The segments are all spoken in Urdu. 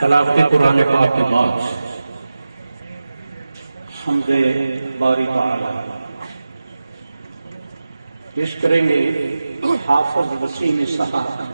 تلاوت قرآن پاک کے بعد حمد باری تعالی پیش کریں گے حافظ وسیم صحابہ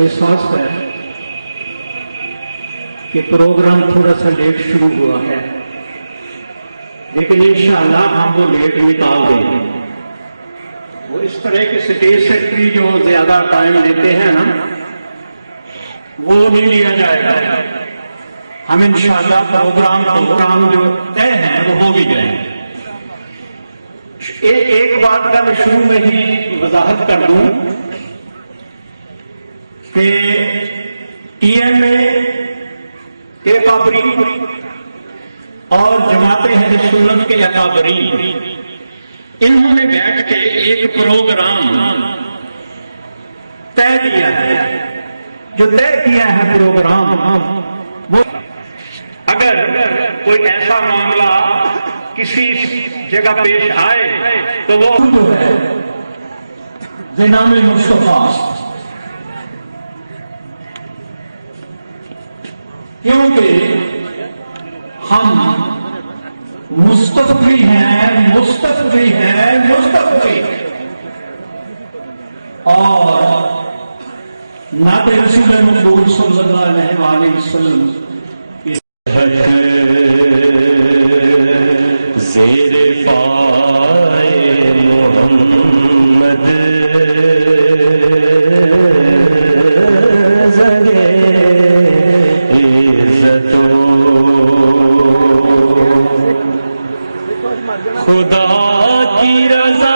احساس ہے کہ پروگرام تھوڑا سا لیٹ شروع ہوا ہے لیکن انشاءاللہ ہم وہ لیٹ نکال دیں گے. وہ اس طرح کے اسٹیج سیکرٹری جو زیادہ ٹائم لیتے ہیں نا وہ نہیں لیا جائے گا. ہم انشاءاللہ پروگرام جو طے ہیں وہ ہو بھی جائیں گے. ایک بات کا میں شروع میں ہی وضاحت کر دوں کہ ٹی ایم اے اکابرین اور جماعت اہل سنت کے اکابرین انہوں نے بیٹھ کے ایک پروگرام طے کیا ہے. جو طے کیا ہے پروگرام وہ اگر کوئی ایسا معاملہ کسی جگہ پیش آئے تو وہ ہے جناب مصطفیٰ، کیونکہ ہم مستفی ہیں اور نعت رسول مقبول صلی اللہ علیہ وسلم زیر پائے محمد زگے عزت خدا کی رضا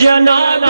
جناب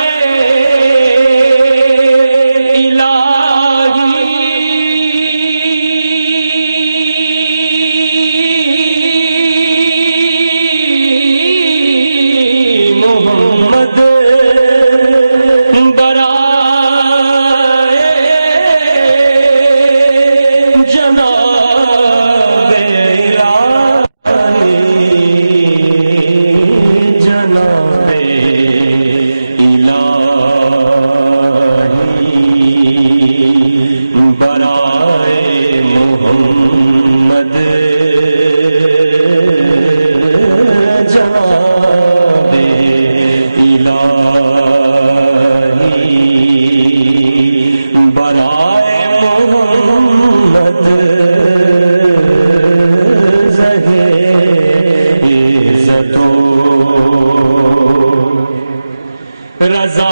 رضا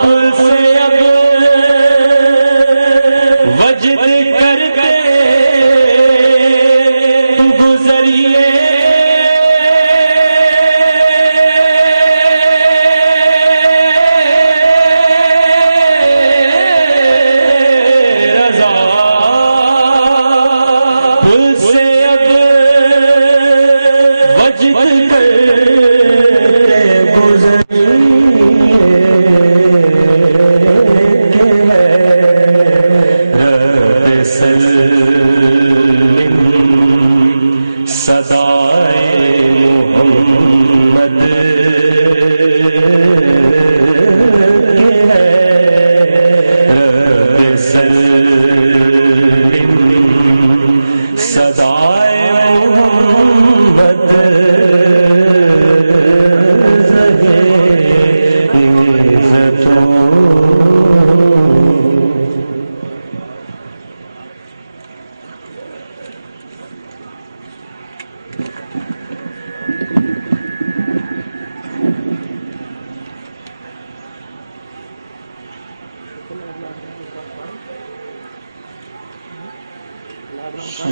پل سے اب وجد کر کے گزریے رضا پل سے اب وجد کر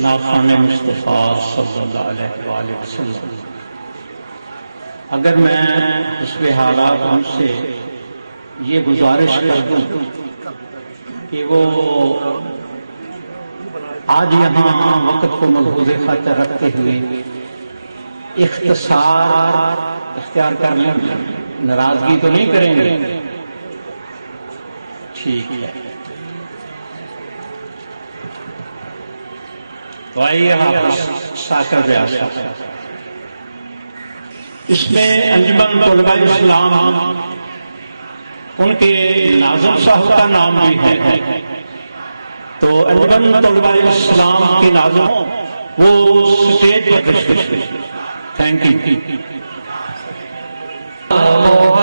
ناخوان مصطفیٰ صلی اللہ علیہ وآلہ وسلم. اگر میں حسب حالات ان سے یہ گزارش کر دوں کہ وہ آج یہاں وقت کو ملحوظ خاطر رکھتے ہوئے اختصار اختیار کر لیں، ناراضگی تو نہیں کریں گے؟ ٹھیک ہے، تو آئیے ساکر بیاس. اس میں انجمن طلباء اسلام ان کے ناظم صاحب کا نام بھی ہے، تو انجمن طلباء اسلام کے ناظم وہ اسٹیج پر تشریف لائیں. Thank you. اللہ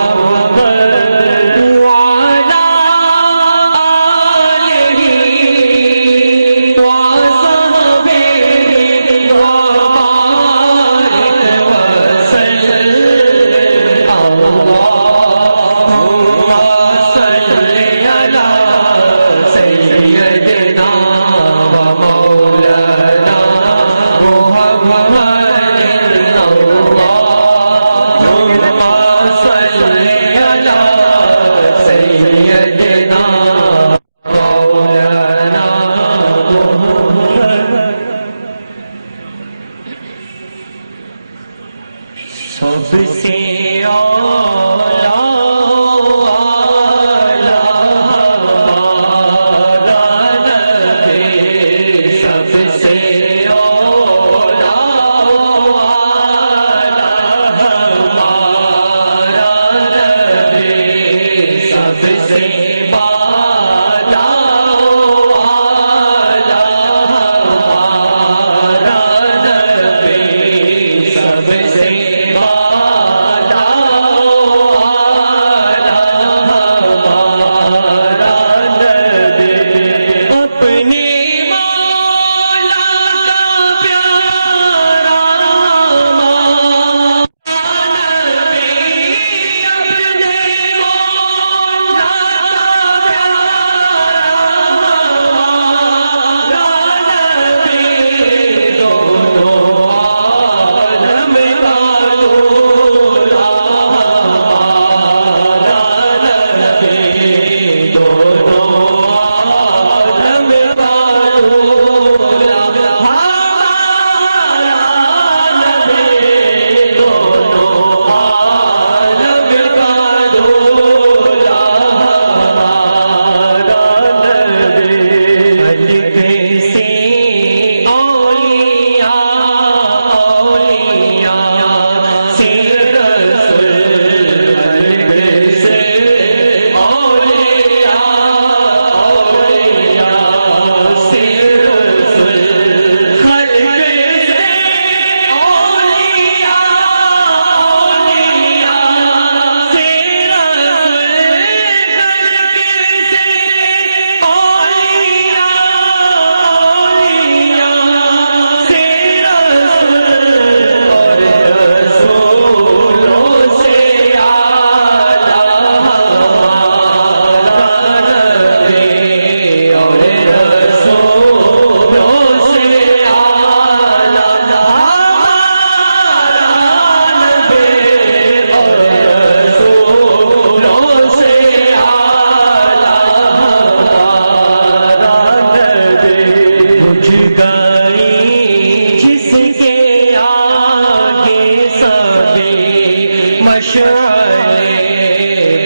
مشعلیں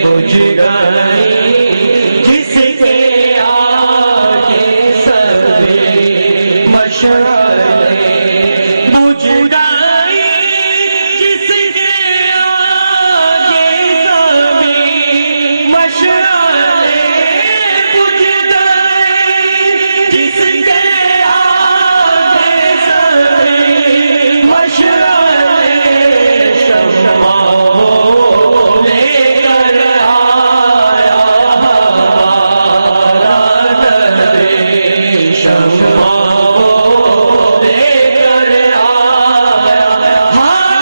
بجھ گئی جس کے آگے سبھی مشعلیں بجھ گئی جس کے آگے سبھی مشعلیں بجھ گئی جس کے آگے سبھی مشعلیں شمع لے کر آیا ہمارا نبی شمع لے کر آیا ہمارا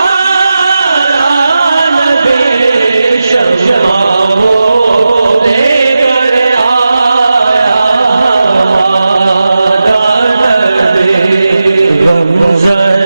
نبی شمع لے کر آیا ہمارا نبی رمضان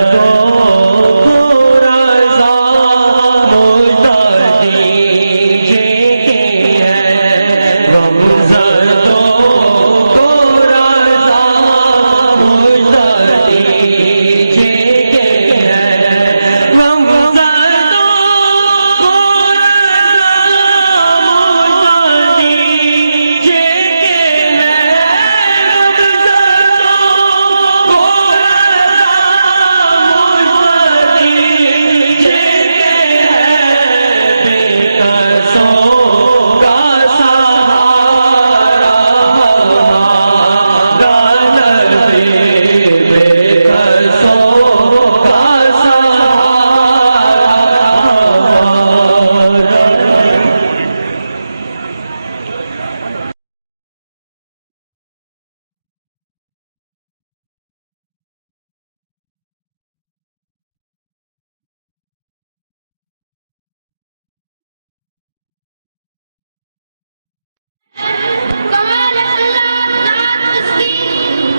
کمال اخلاق ذات اس کی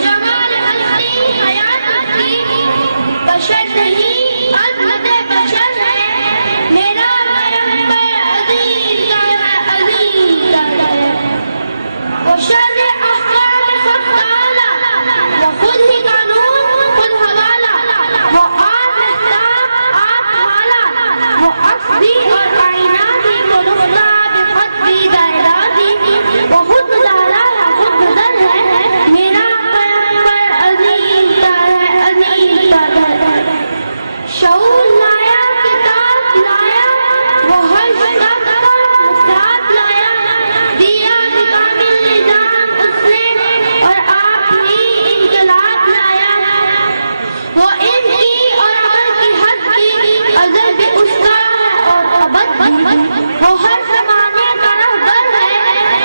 جمال ہستی حیات اس کی بشر نہیں عظمت بشر ہے میرا پیغمبر عظیم تر ہے عظیم تر ہے وہ شر احکام خود تعالی وہ خود ہی قانون خود حوالہ وہ آپ محتاب آپ حالا وہ عقلی اور کائناتی کو رخلا بخط بھی دائراتی وہ خود ظاہرہ ہے خود نظر ہے میرا پیغمبر عظیم تر ہے عظیم تر ہے شعور لایا کتاب لایا وہ ہر شب کا مفاد لایا دیا بکامل نظام اس نے اور آپ ہی انقلاب لایا وہ ان کی اور عمل کی حد کی ازل بھی اس کا ہے اور ابد بھی وہ ہر زمانے کا رہبر ہے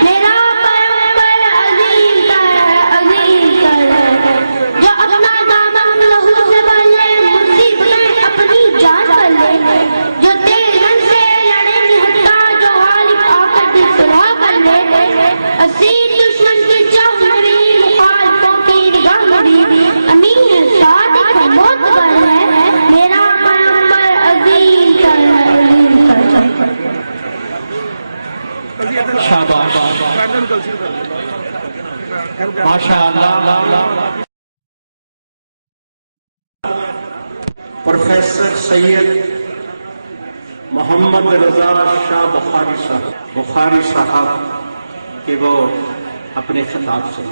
میرا پیغمبر عظیم تر ہے عظیم تر ہے جو اپنا دامن لہو سے بھر لے مصیبتیں اپنی جان پر لے جو تیرن سے لڑے نہٹ کا جو غالب آ کر دل صلح کر لے اسیر دشمن کی چاہ مری مخالفوں کی نگاہ مری امین صادق ہے معتبر ہے میرا پیغمبر عظیم تر ہے عظیم تر ہے شاباش ماشاء اللہ پروفیسر سید محمد رضا شاہ بخاری صاحب کہ وہ اپنے خطاب سے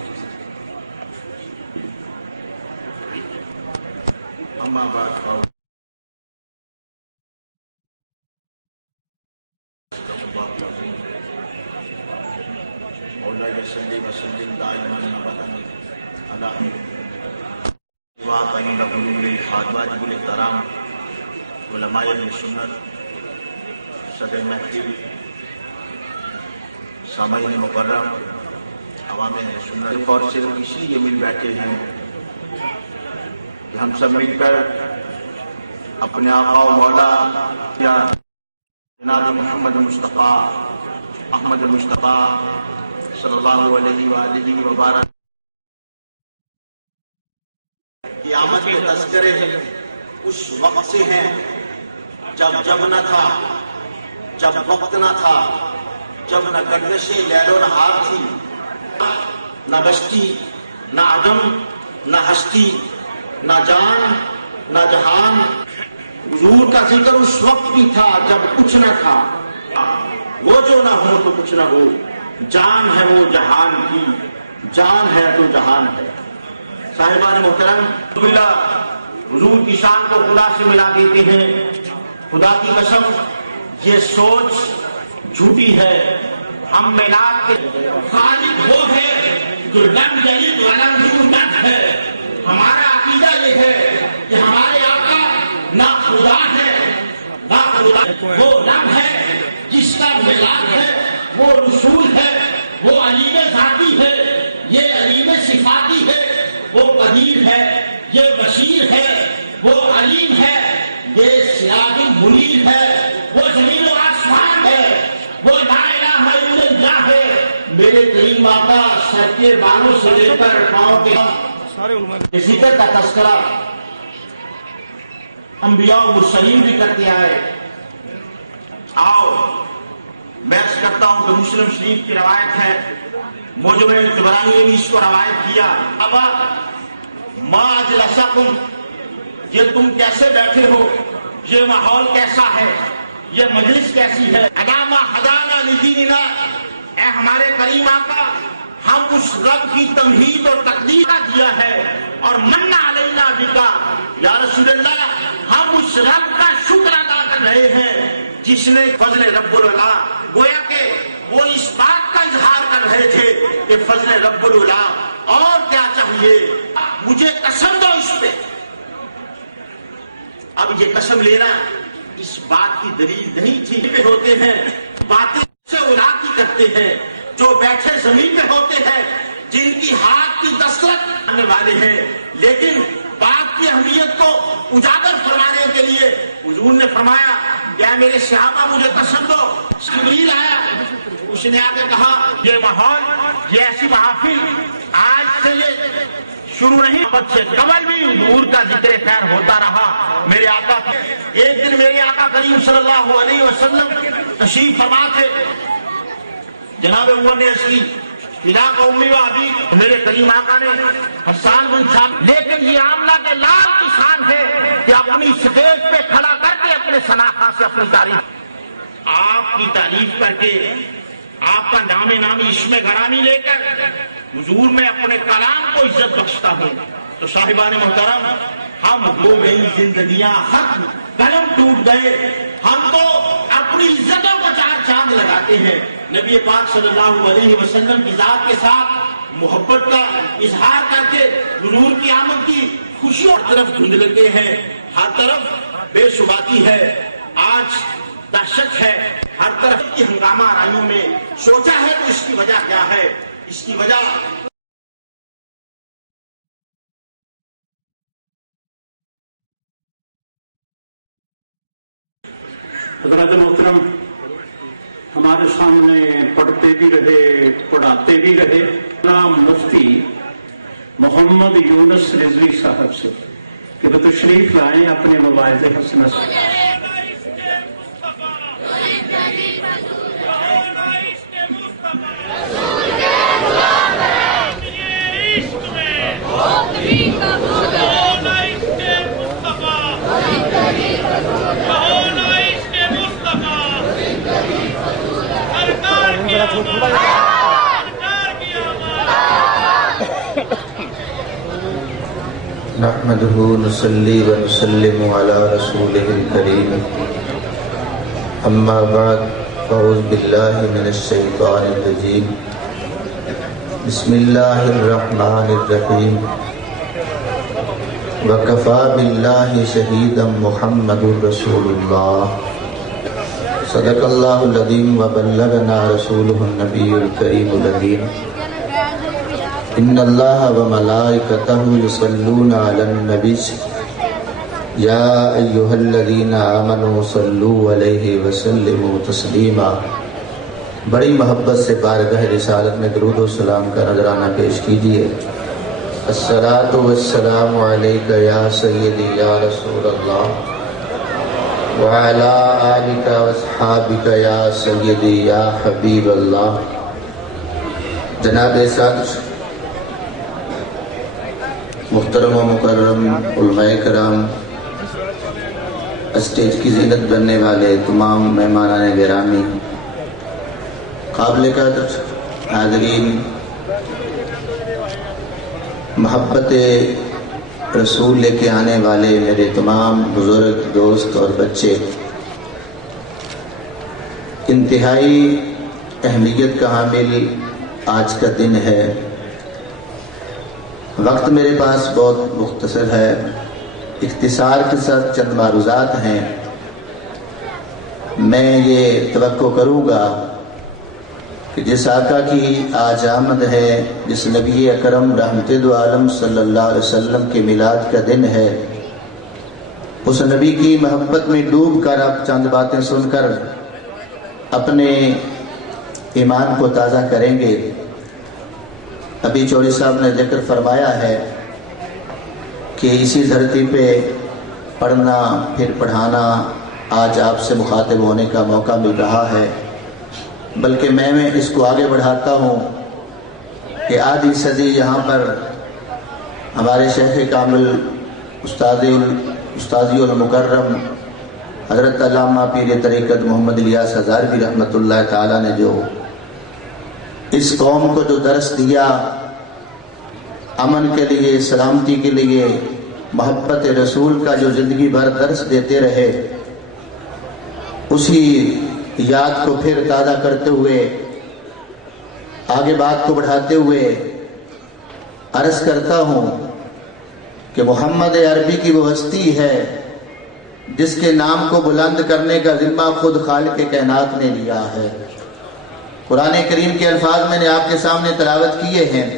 اما بعد مولانا صلی وسلم دائما ابدا علی واقعین نبوی الحاجب الاحترام علماء سنت صدر محفل سامعین مکرم عوام سنت اور سے اس لیے مل بیٹھے ہیں کہ ہم سب مل کر اپنے آقا و مولا جناب محمد مصطفیٰ احمد مصطفیٰ صلی اللہ علیہ وآلہ وبارک قیامت کے تذکرے اس وقت سے ہیں جب نہ تھا، جب وقت نہ تھا، جب نہ گردش لیل و نہار تھی، نہ بستی، نہ عدم، نہ ہستی، نہ جان، نہ جہان، حضور کا ذکر اس وقت بھی تھا جب کچھ نہ تھا، وہ جو نہ ہو تو کچھ نہ ہو، جان ہے وہ جہان کی، جان ہے تو جہان ہے۔ صاحبان محترم، بلا حضور کی شان کو خدا سے ملا دیتے ہیں۔ خدا کی قسم یہ سوچ جھوٹی ہے۔ ہم میلاد کے خالق وہ ہے جو لم یلد ولم یولد ہے۔ ہمارا عقیدہ یہ ہے کہ ہمارے آقا نہ خدا ہے نہ خدا، وہ رب ہے جس کا میلاد ہے، وہ رسول ہے، وہ علیم ذاتی ہے، یہ علیم صفاتی ہے، وہ قدیر ہے، یہ بشیر ہے، وہ علیم ہے، یہ سراج منیر ہے، وہ زمین و آسمان ہے، وہ لا الہ الا اللہ ہے۔ میرے کریم آقا سر کے بالوں سے لے کر پاؤں کے ذکر کا تذکرہ انبیاء و مرسلین بھی کرتے آئے۔ آؤ میں عرض کرتا ہوں کہ مسلم شریف کی روایت ہے، موجب طبرانی نے بھی اس کو روایت کیا، ابا ما اجلسکم، یہ تم کیسے بیٹھے ہو، یہ ماحول کیسا ہے، یہ مجلس کیسی ہے۔ علامہ ہدانا لدیننا، اے ہمارے کریم آقا ہم اس رب کی تمہید اور تقدیر دیا ہے، اور من علینا بکا، یا رسول اللہ ہم اس رب کا شکر ادا کر رہے ہیں جس نے فضل رب العلا، گویا کہ وہ اس بات کا اظہار کر رہے تھے کہ فضل رب العلا، اور کیا چاہیے، مجھے قسم دو اس پہ۔ اب یہ قسم لینا اس بات کی دلیل نہیں تھی۔ ہوتے ہیں باتیں سے اڑا کی کرتے ہیں، جو بیٹھے زمین پہ ہوتے ہیں، جن کی ہاتھ کی دستک آنے والے ہیں، لیکن بات کی اہمیت کو اجاگر فرمانے کے لیے حضور نے فرمایا کیا میرے صحابہ مجھے قسم دو۔ جبریل آیا، اس نے آ کے کہا یہ ماحول، یہ ایسی محافل آج سے یہ شروع نہیں، وقت سے قبل بھی حضور کا ذکر خیر ہوتا رہا۔ میرے آقا ایک دن میرے آقا کریم صلی اللہ علیہ وسلم تشریف فرما تھے، جناب عمر نے اس کی فدا کا امی و ابی، میرے کریم آقا نے حسان بن ثابت، لیکن یہ آمنہ کے لال کی شان ہے کہ اپنی سٹیج پہ کھڑا کر کے اپنے ثناء سے اپنی تعریف، آپ کی تعریف کر کے، آپ کا نام نامی اسم گرامی لے کر حضور میں اپنے کلام کو عزت بخشتا ہوں۔ تو صاحبان محترم، ہم ہو گئی زندگیاں ختم، قلم ٹوٹ گئے، ہم تو اپنی عزتوں کو چار چاند لگاتے ہیں۔ نبی پاک صلی اللہ علیہ وسلم کی ذات کے ساتھ محبت کا اظہار کر کے حضور کی آمد کی خوشی ہر طرف دھندلتے ہیں، ہر طرف بے ثباتی ہے، آج دہشت ہے، ہر طرف کی ہنگامہ آرائیوں میں سوچا ہے تو اس کی وجہ کیا ہے؟ اس کی وجہ حضرت محترم ہمارے سامنے پڑھتے بھی رہے، پڑھاتے بھی رہے، نام مفتی محمد یونس رضوی صاحب سے کہ وہ تشریف لائیں اپنے مواعظ حسنہ سے۔ نحمده نصلي ونسلم على رسوله الكريم أما بعد فأعوذ بالله من الشيطان الرجيم بسم الله الرحمن الرحيم وكفى بالله شهيدا محمد رسول الله صدق الله العظيم وبلغنا رسوله النبي الكريم الأمين إن الله وملائكته يصلون على النبي يا أيها الذين آمنوا صلوا عليه وسلموا تسليما۔ بڑی محبت سے بارگاہ رسالت میں درود و سلام کا نذرانہ پیش کیجئے۔ الصلاة والسلام علیک یا سیدی یا رسول اللہ وعلی آلک واصحابک یا سیدی یا حبیب اللہ۔ جناب صدر، محترم و مکرم علماء کرام، اسٹیج کی زینت بننے والے تمام مہمانان گرامی، قابل قدر حاضرین، محبت رسول لے کے آنے والے میرے تمام بزرگ دوست اور بچے، انتہائی اہمیت کا حامل آج کا دن ہے۔ وقت میرے پاس بہت مختصر ہے، اختصار کے ساتھ چند معروضات ہیں۔ میں یہ توقع کروں گا کہ جس آقا کی آج آمد ہے، جس نبی اکرم رحمت دو عالم صلی اللہ علیہ وسلم کے میلاد کا دن ہے، اس نبی کی محبت میں ڈوب کر اب چند باتیں سن کر اپنے ایمان کو تازہ کریں گے۔ ابھی چوری صاحب نے ذکر فرمایا ہے کہ اسی دھرتی پہ پڑھنا پھر پڑھانا آج آپ سے مخاطب ہونے کا موقع مل رہا ہے، بلکہ میں اس کو آگے بڑھاتا ہوں کہ آدھی صدی یہاں پر ہمارے شیخ کامل استاذی المکرم حضرت علامہ پیر طریقت محمد الیاس ہزاروی رحمۃ اللہ تعالیٰ نے جو اس قوم کو جو درس دیا، امن کے لیے، سلامتی کے لیے، محبت رسول کا جو زندگی بھر درس دیتے رہے، اسی یاد کو پھر تازہ کرتے ہوئے آگے بات کو بڑھاتے ہوئے عرض کرتا ہوں کہ محمد عربی کی وہ ہستی ہے جس کے نام کو بلند کرنے کا ذمہ خود خالق کائنات نے لیا ہے۔ قرآن کریم کے الفاظ میں نے آپ کے سامنے تلاوت کیے ہیں،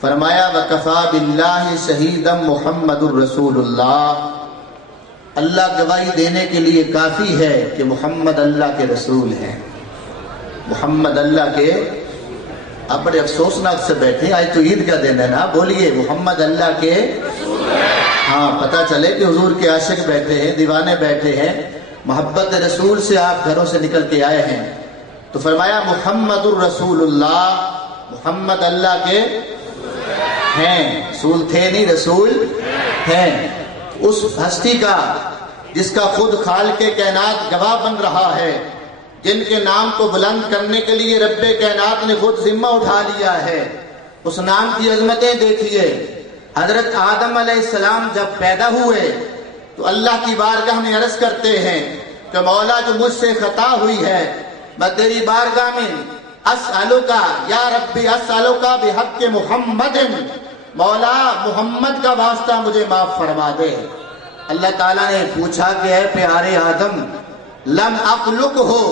فرمایا وَكَفَى بِاللَّهِ شَهِيدًا محمد الرسول اللہ، اللہ گواہی دینے کے لیے کافی ہے کہ محمد اللہ کے رسول ہیں، محمد اللہ کے۔ آپ بڑے افسوسناک سے بیٹھے، آج تو عید کا دن ہے نا، بولیے محمد اللہ کے۔ ہاں، پتہ چلے کہ حضور کے عاشق بیٹھے ہیں، دیوانے بیٹھے ہیں، محبت رسول سے آپ گھروں سے نکل کے آئے ہیں، تو فرمایا محمد الرسول اللہ، محمد اللہ کے ہیں، رسول تھے نہیں، رسول ہیں۔ اس ہستی کا جس کا خود خالق کائنات گواہ بن رہا ہے، جن کے نام کو بلند کرنے کے لیے رب کائنات نے خود ذمہ اٹھا لیا ہے، اس نام کی عظمتیں دیکھیے۔ حضرت آدم علیہ السلام جب پیدا ہوئے تو اللہ کی بارگاہ میں عرض کرتے ہیں کہ مولا جو مجھ سے خطا ہوئی ہے، میں تیری بارگاہ میں اسألوکا یا ربی اسألوکا بحق محمد، مولا محمد کا واسطہ مجھے معاف فرما دے۔ اللہ تعالیٰ نے پوچھا کہ اے پیارے آدم، لم اخلق ہو،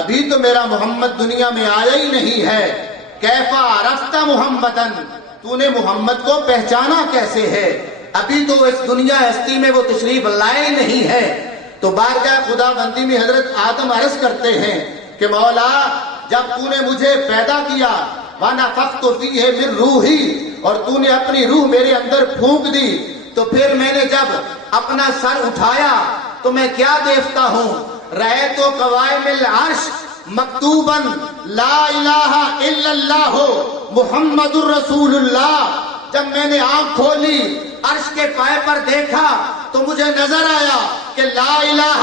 ابھی تو میرا محمد دنیا میں آیا ہی نہیں ہے، کیفا عرفت محمدن، تو نے محمد کو پہچانا کیسے ہے، ابھی تو اس دنیا ہستی میں وہ تشریف لائے نہیں ہے۔ تو بارگاہ خدا بندی میں حضرت آدم عرض کرتے ہیں کہ مولا جب تو نے مجھے پیدا کیا، وَنَفَخْتُ فِيهِ مِن رُوحِي، اور تو نے اپنی روح میرے اندر پھونک دی، تو پھر میں نے جب اپنا سر اٹھایا تو میں کیا دیکھتا ہوں، رَأَيْتُ قَوَائِمَ الْعَرْشِ مکتوباً لا الہ الا اللہ محمد الرسول اللہ۔ جب میں نے آنکھ کھولی، عرش کے پائے پر دیکھا تو مجھے نظر آیا کہ لا الہ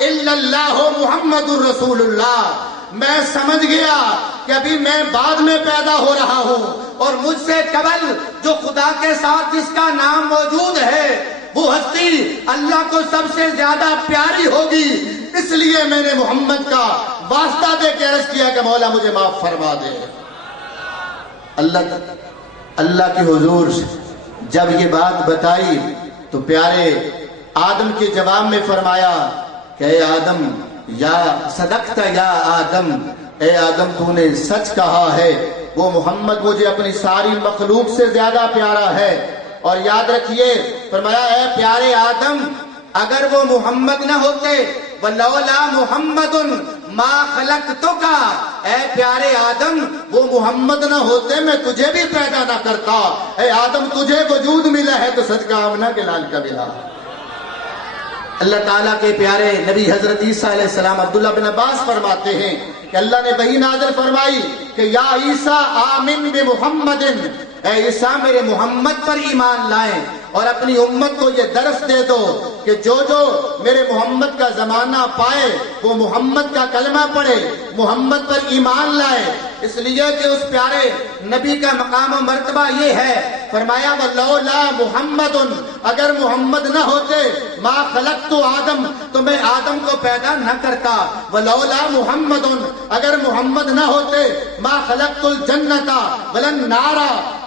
الا اللہ محمد الرسول اللہ۔ میں سمجھ گیا کہ ابھی میں بعد میں پیدا ہو رہا ہوں، اور مجھ سے قبل جو خدا کے ساتھ جس کا نام موجود ہے وہ ہستی اللہ کو سب سے زیادہ پیاری ہوگی، اس لیے میں نے محمد کا واسطہ دے کے عرض کیا کہ مولا مجھے معاف فرما دے۔ اللہ کے حضور جب یہ بات بتائی تو پیارے آدم کے جواب میں فرمایا کہ اے آدم، یا صدقت یا آدم، اے آدم تو نے سچ کہا ہے، وہ محمد مجھے اپنی ساری مخلوق سے زیادہ پیارا ہے۔ اور یاد رکھیے فرمایا اے پیارے آدم، اگر وہ محمد نہ ہوتے، وَلَوْلَا مُحَمَّدٌ مَا خَلَقْتُكَ، اے پیارے آدم وہ محمد نہ ہوتے میں تجھے بھی پیدا نہ کرتا۔ اے آدم تجھے وجود ملا ہے تو صدقہ آمنہ کے لال کا ملا۔ اللہ تعالیٰ کے پیارے نبی حضرت عیسیٰ علیہ السلام، عبداللہ بن عباس فرماتے ہیں کہ اللہ نے وحی نازل فرمائی کہ یا عیسیٰ آمن بمحمد، اے عیسیٰ میرے محمد پر ایمان لائیں۔ اور اپنی امت کو یہ درس دے دو کہ جو جو میرے محمد کا زمانہ پائے وہ محمد کا کلمہ پڑھے، محمد پر ایمان لائے، اس لیے کہ اس پیارے نبی کا مقام و مرتبہ یہ ہے، فرمایا وَلَوْلَا مُحَمَّدٌ، اگر محمد نہ ہوتے ما خلقت آدم، تو میں آدم کو پیدا نہ کرتا، وَلَوْلَا مُحَمَّدٌ، اگر محمد نہ ہوتے ما خلقت الجنت ولا النار،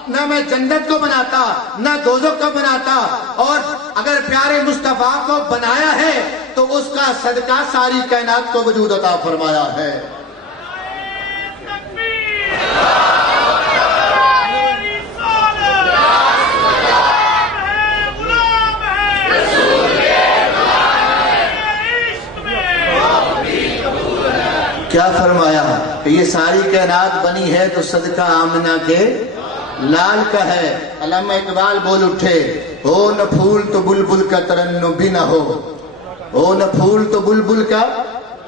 نہ میں جنت کو بناتا نہ دوزخ کو بناتا، اور اگر پیارے مصطفیٰ کو بنایا ہے تو اس کا صدقہ ساری کائنات کو وجود عطا فرمایا ہے۔ کیا فرمایا کہ یہ ساری کائنات بنی ہے تو صدقہ آمنہ کے لال کا ہے۔ علامہ اقبال بول اٹھے، ہو نہ پھول تو بلبل کا ترنم بھی نہ ہو، ہو نہ پھول تو بلبل کا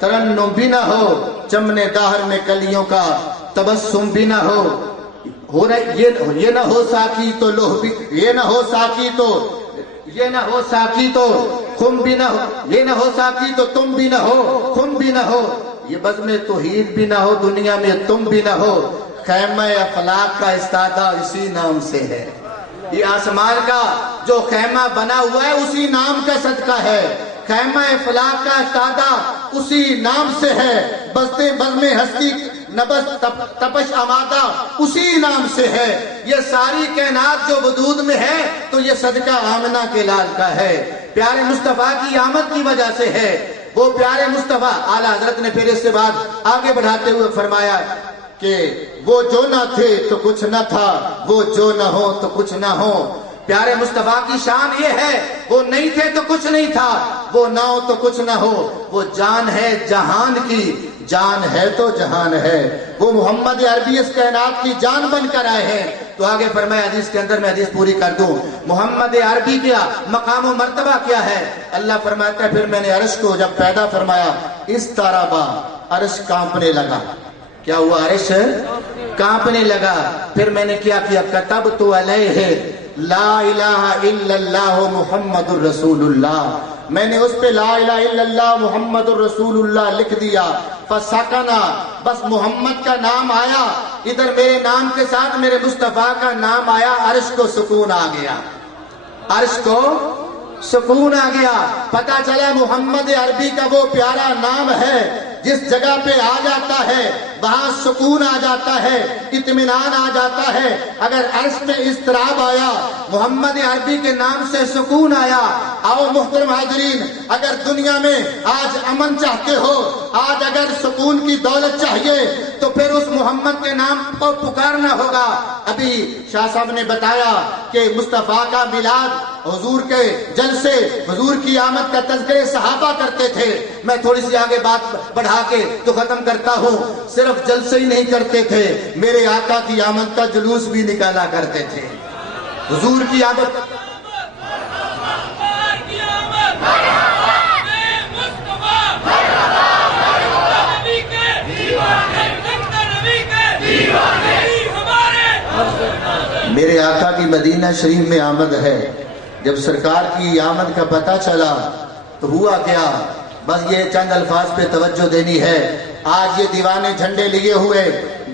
ترنم بھی نہ ہو، چمنے دہر میں کلیوں کا تبسم بھی نہ ہو، یہ نہ ہو ساقی تو لوح بھی، یہ نہ ہو ساقی تو، یہ نہ ہو ساقی تو خم بھی نہ ہو، یہ نہ ہو ساقی تو تم بھی نہ ہو، خم بھی نہ ہو، یہ بزم توحید بھی نہ ہو، دنیا میں تم بھی نہ ہو، خیمہ افلاک کا استادہ اسی نام سے ہے۔ یہ آسمان کا جو خیمہ بنا ہوا ہے اسی نام کا صدقہ ہے، خیمہ افلاک کا استادہ اسی نام سے ہے، بزتے بزم ہستی نبض تپش آمادہ اسی نام سے ہے، یہ ساری کائنات جو وجود میں ہے تو یہ صدقہ آمنہ کے لال کا ہے، پیارے مصطفیٰ کی آمد کی وجہ سے ہے۔ وہ پیارے مصطفیٰ اعلیٰ حضرت نے پھر اس سے بعد آگے بڑھاتے ہوئے فرمایا کہ وہ جو نہ تھے تو کچھ نہ تھا، وہ جو نہ ہو تو کچھ نہ ہو۔ پیارے مصطفیٰ کی شان یہ ہے، وہ نہیں تھے تو کچھ نہیں تھا، وہ نہ ہو تو کچھ نہ ہو، وہ جان ہے جہان کی، جان ہے تو جہان ہے، وہ محمد عربی اس کائنات کی جان بن کر آئے ہیں۔ تو آگے فرمایا، حدیث کے اندر میں حدیث پوری کر دوں، محمد عربی کیا مقام و مرتبہ کیا ہے؟ اللہ فرماتا ہے پھر میں نے عرش کو جب پیدا فرمایا، اس طربا، عرش کانپنے لگا۔ کیا ہوا؟ عرش کانپنے لگا۔ پھر میں نے کیا کیا؟ کتبت علیہ لا الہ الا اللہ محمد الرسول اللہ، میں نے اس پہ لا الہ الا اللہ محمد الرسول اللہ لکھ دیا۔ فسکنا، بس محمد کا نام آیا، ادھر میرے نام کے ساتھ میرے مصطفیٰ کا نام آیا، عرش کو سکون آ گیا، عرش کو سکون آ گیا۔ پتہ چلا محمد عربی کا وہ پیارا نام ہے جس جگہ پہ آ جاتا ہے وہاں سکون آ جاتا ہے، اطمینان آ جاتا ہے۔ اگر عرش میں اضطراب آیا، محمد عربی کے نام سے سکون آیا۔ آؤ محترم حاضرین، اگر دنیا میں آج امن چاہتے ہو، آج اگر سکون کی دولت چاہیے تو پھر اس محمد کے نام کو پکارنا ہوگا۔ ابھی شاہ صاحب نے بتایا کہ مصطفیٰ کا میلاد، حضور کے جلسے، حضور کی آمد کا تذکرے صحابہ کرتے تھے۔ میں تھوڑی سی آگے بات بڑھا کے تو ختم کرتا ہوں، صرف جلسے ہی نہیں کرتے تھے، میرے آقا کی آمد کا جلوس بھی نکالا کرتے تھے۔ حضور کی آمد میرے آقا کی مدینہ شریف میں آمد ہے۔ جب سرکار کی آمد کا پتہ چلا تو ہوا کیا؟ بس یہ چند الفاظ پہ توجہ دینی ہے۔ آج یہ دیوانے جھنڈے لیے ہوئے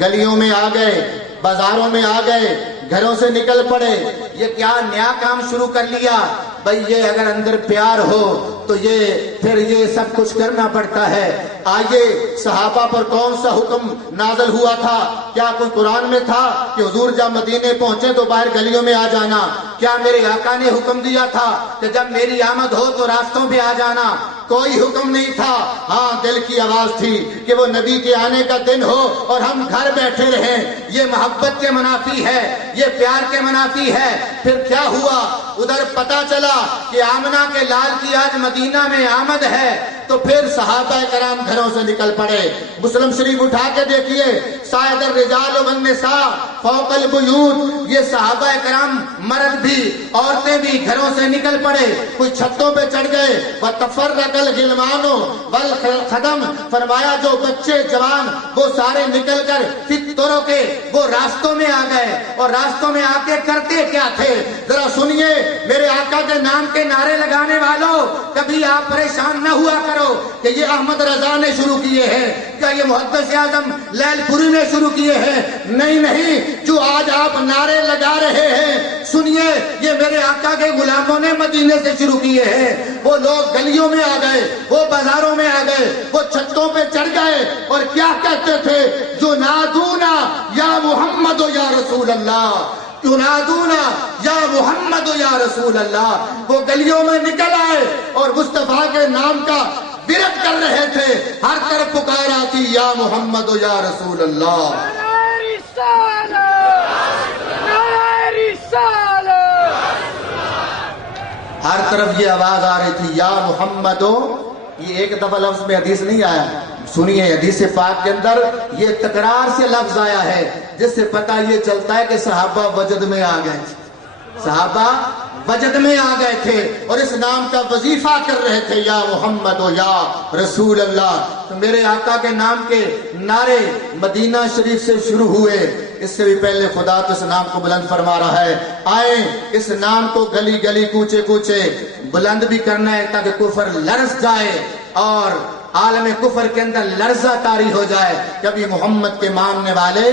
گلیوں میں آ گئے، بازاروں میں آ گئے، گھروں سے نکل پڑے، یہ کیا نیا کام شروع کر لیا؟ بھئی یہ اگر اندر پیار ہو تو یہ پھر یہ سب کچھ کرنا پڑتا ہے۔ آئیے، صحابہ پر کون سا حکم نازل ہوا تھا؟ کیا کوئی قرآن میں تھا کہ حضور جب مدینے پہنچے تو باہر گلیوں میں آ جانا؟ کیا میرے آقا نے حکم دیا تھا کہ جب میری آمد ہو تو راستوں پہ آ جانا؟ کوئی حکم نہیں تھا۔ ہاں، دل کی آواز تھی کہ وہ نبی کے آنے کا دن ہو اور ہم گھر بیٹھے رہیں۔ یہ محبت کے منافی ہے، یہ پیار کے منافی ہے۔ پھر کیا ہوا؟ ادھر پتا چلا کہ آمنہ کے لال کی آج مدینہ میں آمد ہے، تو پھر صحابہ کرام گھروں سے نکل پڑے. مسلم شریف اٹھا کے دیکھیے, صاعد الرجال والنساء فوق البیوت, یہ صحابہ کرام مرد بھی عورتیں بھی گھروں سے نکل پڑے. کوئی چھتوں پہ چڑھ گئے. وَتَفَرَّقَ الْغِلْمَانُ وَالْخَدَمُ, فرمایا جو بچے جوان وہ سارے نکل کر فطروں کے وہ راستوں میں آ گئے. اور راستوں میں آ کے کرتے کیا تھے ذرا سنیے. میرے آقا کے نام کے نعرے لگانے والوں, کبھی آپ پریشان نہ ہوا کرو کہ یہ احمد رضا نے شروع کیے ہیں, کیا یہ محدث اعظم لیل پوری نے شروع کیے ہیں. نہیں نہیں, جو آج آپ نعرے لگا رہے ہیں سنیے, یہ میرے آقا کے غلاموں نے مدینے سے شروع کیے ہیں. وہ لوگ گلیوں میں آ گئے, وہ بازاروں میں آ گئے, وہ چھتوں پہ چڑھ گئے اور کیا کہتے تھے, جو نادونا یا محمد و یا رسول اللہ, ینادونا یا محمد یا رسول اللہ. وہ گلیوں میں نکل آئے اور مصطفیٰ کے نام کا ورد کر رہے تھے. ہر طرف پکار آتی یا محمد یا رسول اللہ. ہر طرف یہ آواز آ رہی تھی یا محمد. یہ ایک دفعہ لفظ میں حدیث نہیں آیا, سنیے حدیث پاک کے اندر یہ تکرار سے لفظ آیا ہے, جس سے پتہ یہ چلتا ہے کہ صحابہ وجد میں آ گئے. صحابہ وجد میں آ گئے تھے اور اس نام کا وظیفہ کر رہے تھے یا محمد و یا رسول اللہ. تو میرے آقا کے نام کے نعرے مدینہ شریف سے شروع ہوئے. اس سے بھی پہلے خدا تو اس نام کو بلند فرما رہا ہے. آئیں اس نام کو گلی گلی کوچے کوچے بلند بھی کرنا ہے تاکہ کفر لرز جائے اور عالم کفر کے اندر لرزہ طاری ہو جائے. کبھی محمد کے ماننے والے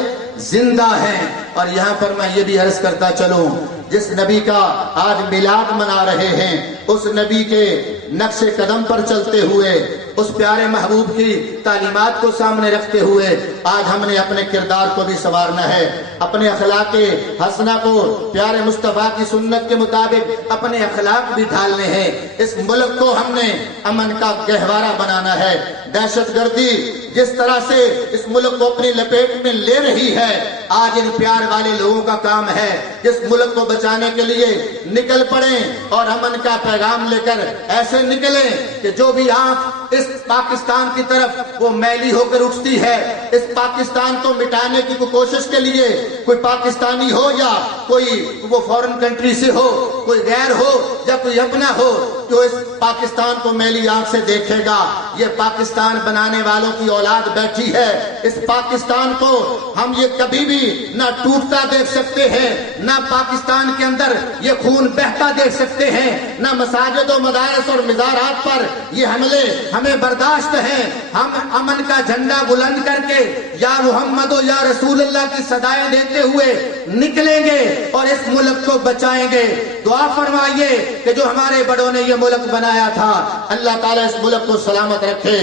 زندہ ہیں. اور یہاں پر میں یہ بھی عرض کرتا چلوں, جس نبی کا آج میلاد منا رہے ہیں اس نبی کے نقش قدم پر چلتے ہوئے, اس پیارے محبوب کی تعلیمات کو سامنے رکھتے ہوئے آج ہم نے اپنے کردار کو بھی سنوارنا ہے, اپنے اخلاق حسنہ کو پیارے مصطفیٰ کی سنت کے مطابق اپنے اخلاق بھی ڈھالنے ہیں. اس ملک کو ہم نے امن کا گہوارہ بنانا ہے. دہشت گردی جس طرح سے اس ملک کو اپنی لپیٹ میں لے رہی ہے, آج ان پیار والے لوگوں کا کام ہے اس ملک کو بچانے کے لیے نکل پڑیں اور امن کا پیغام لے کر ایسے نکلیں کہ جو بھی آنکھ اس پاکستان کی طرف وہ میلی ہو کر اٹھتی ہے, اس پاکستان کو مٹانے کی کوشش کے لیے, کوئی پاکستانی ہو یا کوئی وہ فورن کنٹری سے ہو, کوئی غیر ہو یا کوئی اپنا ہو, تو اس پاکستان کو میلی آنکھ سے دیکھے گا. یہ پاکستان بنانے والوں کی اولاد بیٹھی ہے. اس پاکستان کو ہم یہ کبھی بھی نہ ٹوٹتا دیکھ سکتے ہیں, نہ پاکستان کے اندر یہ خون بہتا دیکھ سکتے ہیں, نہ مساجد و مدارس اور مزارات پر یہ حملے ہمیں برداشت ہیں. ہم امن کا جھنڈا بلند کر کے یا محمد و یا رسول اللہ کی صدائیں دیتے ہوئے نکلیں گے اور اس ملک کو بچائیں گے. دعا فرمائیے کہ جو ہمارے بڑوں نے یہ ملک بنایا تھا اللہ تعالیٰ اس ملک کو سلامت رکھے.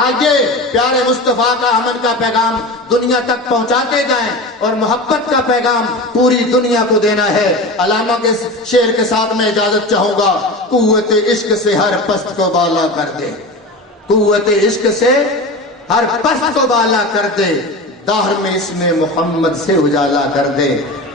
آگے پیارے مصطفیٰ کا امن کا پیغام دنیا تک پہنچاتے جائیں اور محبت کا پیغام پوری دنیا کو دینا ہے. علامہ کے شعر کے ساتھ میں اجازت چاہوں گا. قوت عشق سے ہر پست کو بالا کر دے, قوت عشق سے ہر پست کو بالا کر دے, دہر میں اس میں محمد سے اجالا کر دے,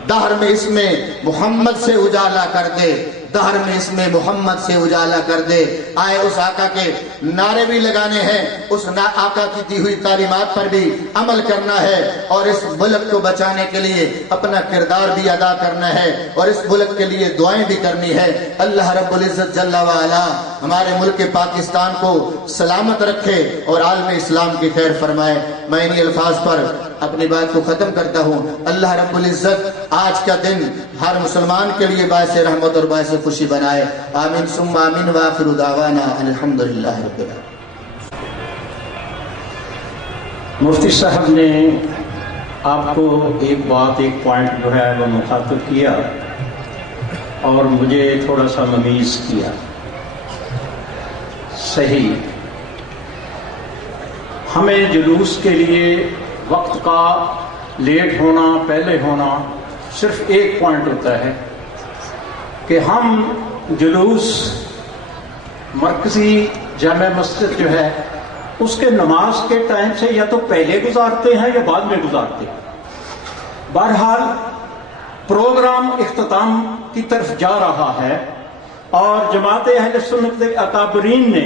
دہر میں اس میں محمد سے اجالا کر دے, دہر میں اس میں محمد سے اجالا کر دے. آئے اس آقا کے نعرے بھی لگانے ہیں, اس آقا کی دی ہوئی تعلیمات پر بھی عمل کرنا ہے اور اس ملک کو بچانے کے لیے اپنا کردار بھی ادا کرنا ہے اور اس ملک کے لیے دعائیں بھی کرنی ہے. اللہ رب العزت جل وعلا ہمارے ملک پاکستان کو سلامت رکھے اور عالم اسلام کی خیر فرمائے. میں انہی الفاظ پر اپنی بات کو ختم کرتا ہوں. اللہ رب العزت آج کا دن ہر مسلمان کے لیے باعث رحمت اور باعث خوشی بنائے. آمین ثم آمین وآخر دعوانا الحمدللہ رب العالمین. مفتی صاحب نے آپ کو ایک پوائنٹ جو ہے وہ مخاطب کیا اور مجھے تھوڑا سا ممیز کیا. صحیح, ہمیں جلوس کے لیے وقت کا لیٹ ہونا پہلے ہونا صرف ایک پوائنٹ ہوتا ہے کہ ہم جلوس مرکزی جامع مسجد جو ہے اس کے نماز کے ٹائم سے یا تو پہلے گزارتے ہیں یا بعد میں گزارتے ہیں. بہرحال پروگرام اختتام کی طرف جا رہا ہے اور جماعت اہل سنت اکابرین نے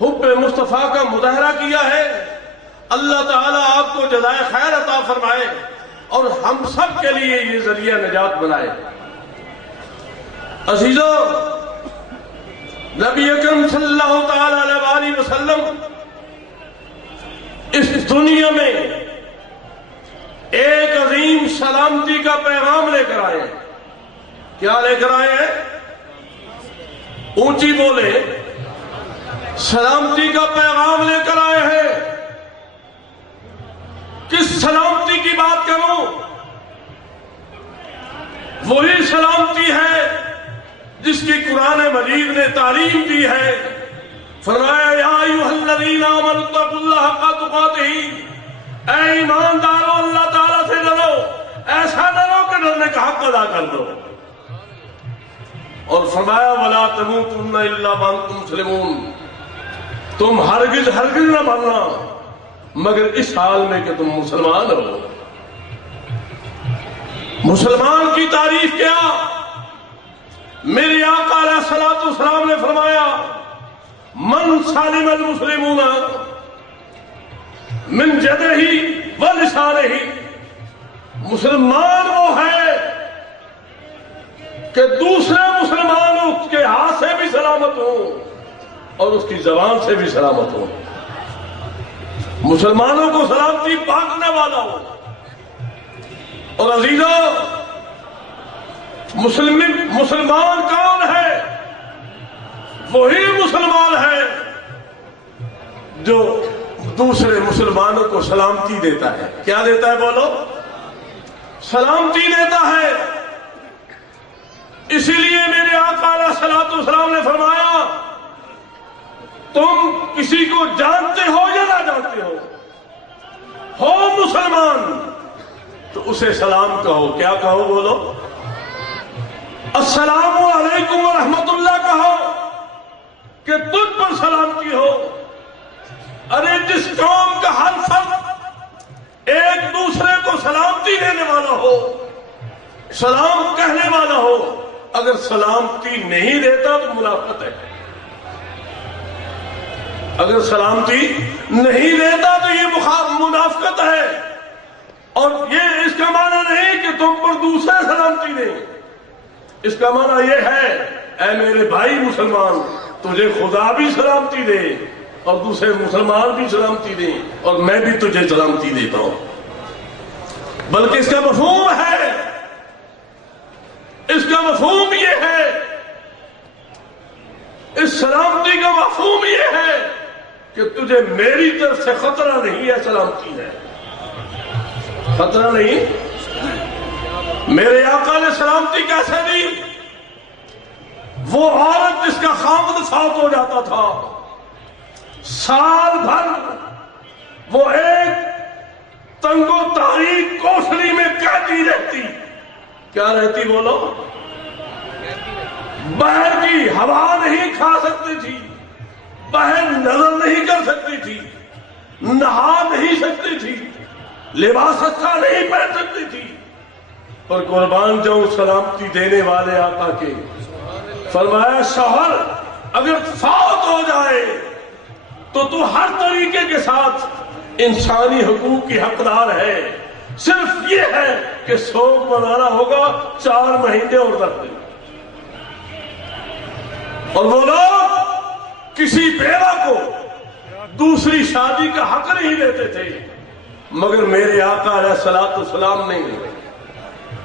حب مصطفیٰ کا مظاہرہ کیا ہے، اللہ تعالیٰ آپ کو جزائے خیر عطا فرمائے اور ہم سب کے لیے یہ ذریعہ نجات بنائے۔ عزیزو، نبی اکرم صلی اللہ تعالی علیہ وسلم اس دنیا میں ایک عظیم سلامتی کا پیغام لے کر آئے ہیں۔ کیا لے کر آئے ہیں؟ اونچی بولے، سلامتی کا پیغام لے کر آئے ہیں۔ کس سلامتی کی بات کروں؟ وہی سلامتی ہے جس کی قرآن مجید نے تعلیم دی ہے۔ فرمایا یا ایھا الذین آمنوا اتقوا اللہ حق تقاتہ، اے ایماندارو اللہ تعالیٰ سے ڈرو، ایسا ڈرو کہ ڈرنے کا حق ادا کر دو۔ اور فرمایا ولا تموتن الا وانتم مسلمون، تم ہرگز نہ مرنا مگر اس حال میں کہ تم مسلمان ہو۔ مسلمان کی تعریف کیا؟ میرے آقا علیہ الصلوۃ والسلام نے فرمایا من سالم المسلمون من یدہ و لسانہ، مسلمان وہ ہے کہ دوسرے مسلمان اس کے ہاتھ سے بھی سلامت ہوں اور اس کی زبان سے بھی سلامت ہوں۔ مسلمانوں کو سلامتی بانٹنے والا ہو۔ اور عزیزو، مسلمان کون ہے؟ وہی مسلمان ہے جو دوسرے مسلمانوں کو سلامتی دیتا ہے۔ کیا دیتا ہے؟ بولو، سلامتی دیتا ہے۔ اسی لیے میرے آقا علیہ الصلوۃ والسلام نے فرمایا تم کسی کو جانتے ہو یا نہ جانتے ہو مسلمان تو اسے سلام کہو۔ کیا کہو؟ بولو، السلام علیکم ورحمۃ اللہ کہو کہ تجھ پر سلامتی ہو۔ ارے جس قوم کا ہر فرد ایک دوسرے کو سلامتی دینے والا ہو، سلام کہنے والا ہو، اگر سلامتی نہیں دیتا تو منافقت ہے۔ اگر سلامتی نہیں دیتا تو یہ منافقت ہے۔ اور یہ اس کا معنی نہیں کہ تم پر دوسرے سلامتی دیں، اس کا معنی یہ ہے اے میرے بھائی مسلمان، تجھے خدا بھی سلامتی دے اور دوسرے مسلمان بھی سلامتی دیں اور میں بھی تجھے سلامتی دیتا ہوں۔ بلکہ اس کا مفہوم ہے، اس کا مفہوم یہ ہے، اس سلامتی کا مفہوم یہ ہے کہ تجھے میری طرف سے خطرہ نہیں ہے، سلامتی ہے، خطرہ نہیں۔ میرے آقا نے سلامتی کیسے دی؟ وہ عورت جس کا خاوند فوت ہو جاتا تھا، سال بھر وہ ایک تنگ و تاریک کوٹھری میں قیدی رہتی۔ کیا رہتی؟ بولو، باہر کی ہوا نہیں کھا سکتی تھی، باہر نظر نہیں کر سکتی تھی، نہا نہیں سکتی تھی، لباس اچھا نہیں پہن سکتی تھی۔ اور قربان جاؤں سلامتی دینے والے آقا کے، فرمایا شوہر اگر فوت ہو جائے تو ہر طریقے کے ساتھ انسانی حقوق کی حقدار ہے، صرف یہ ہے کہ سوگ منانا ہوگا 4 مہینے اور 10 دن۔ اور وہ لوگ کسی بیوہ کو دوسری شادی کا حق نہیں دیتے تھے، مگر میرے آقا علیہ الصلوۃ والسلام نے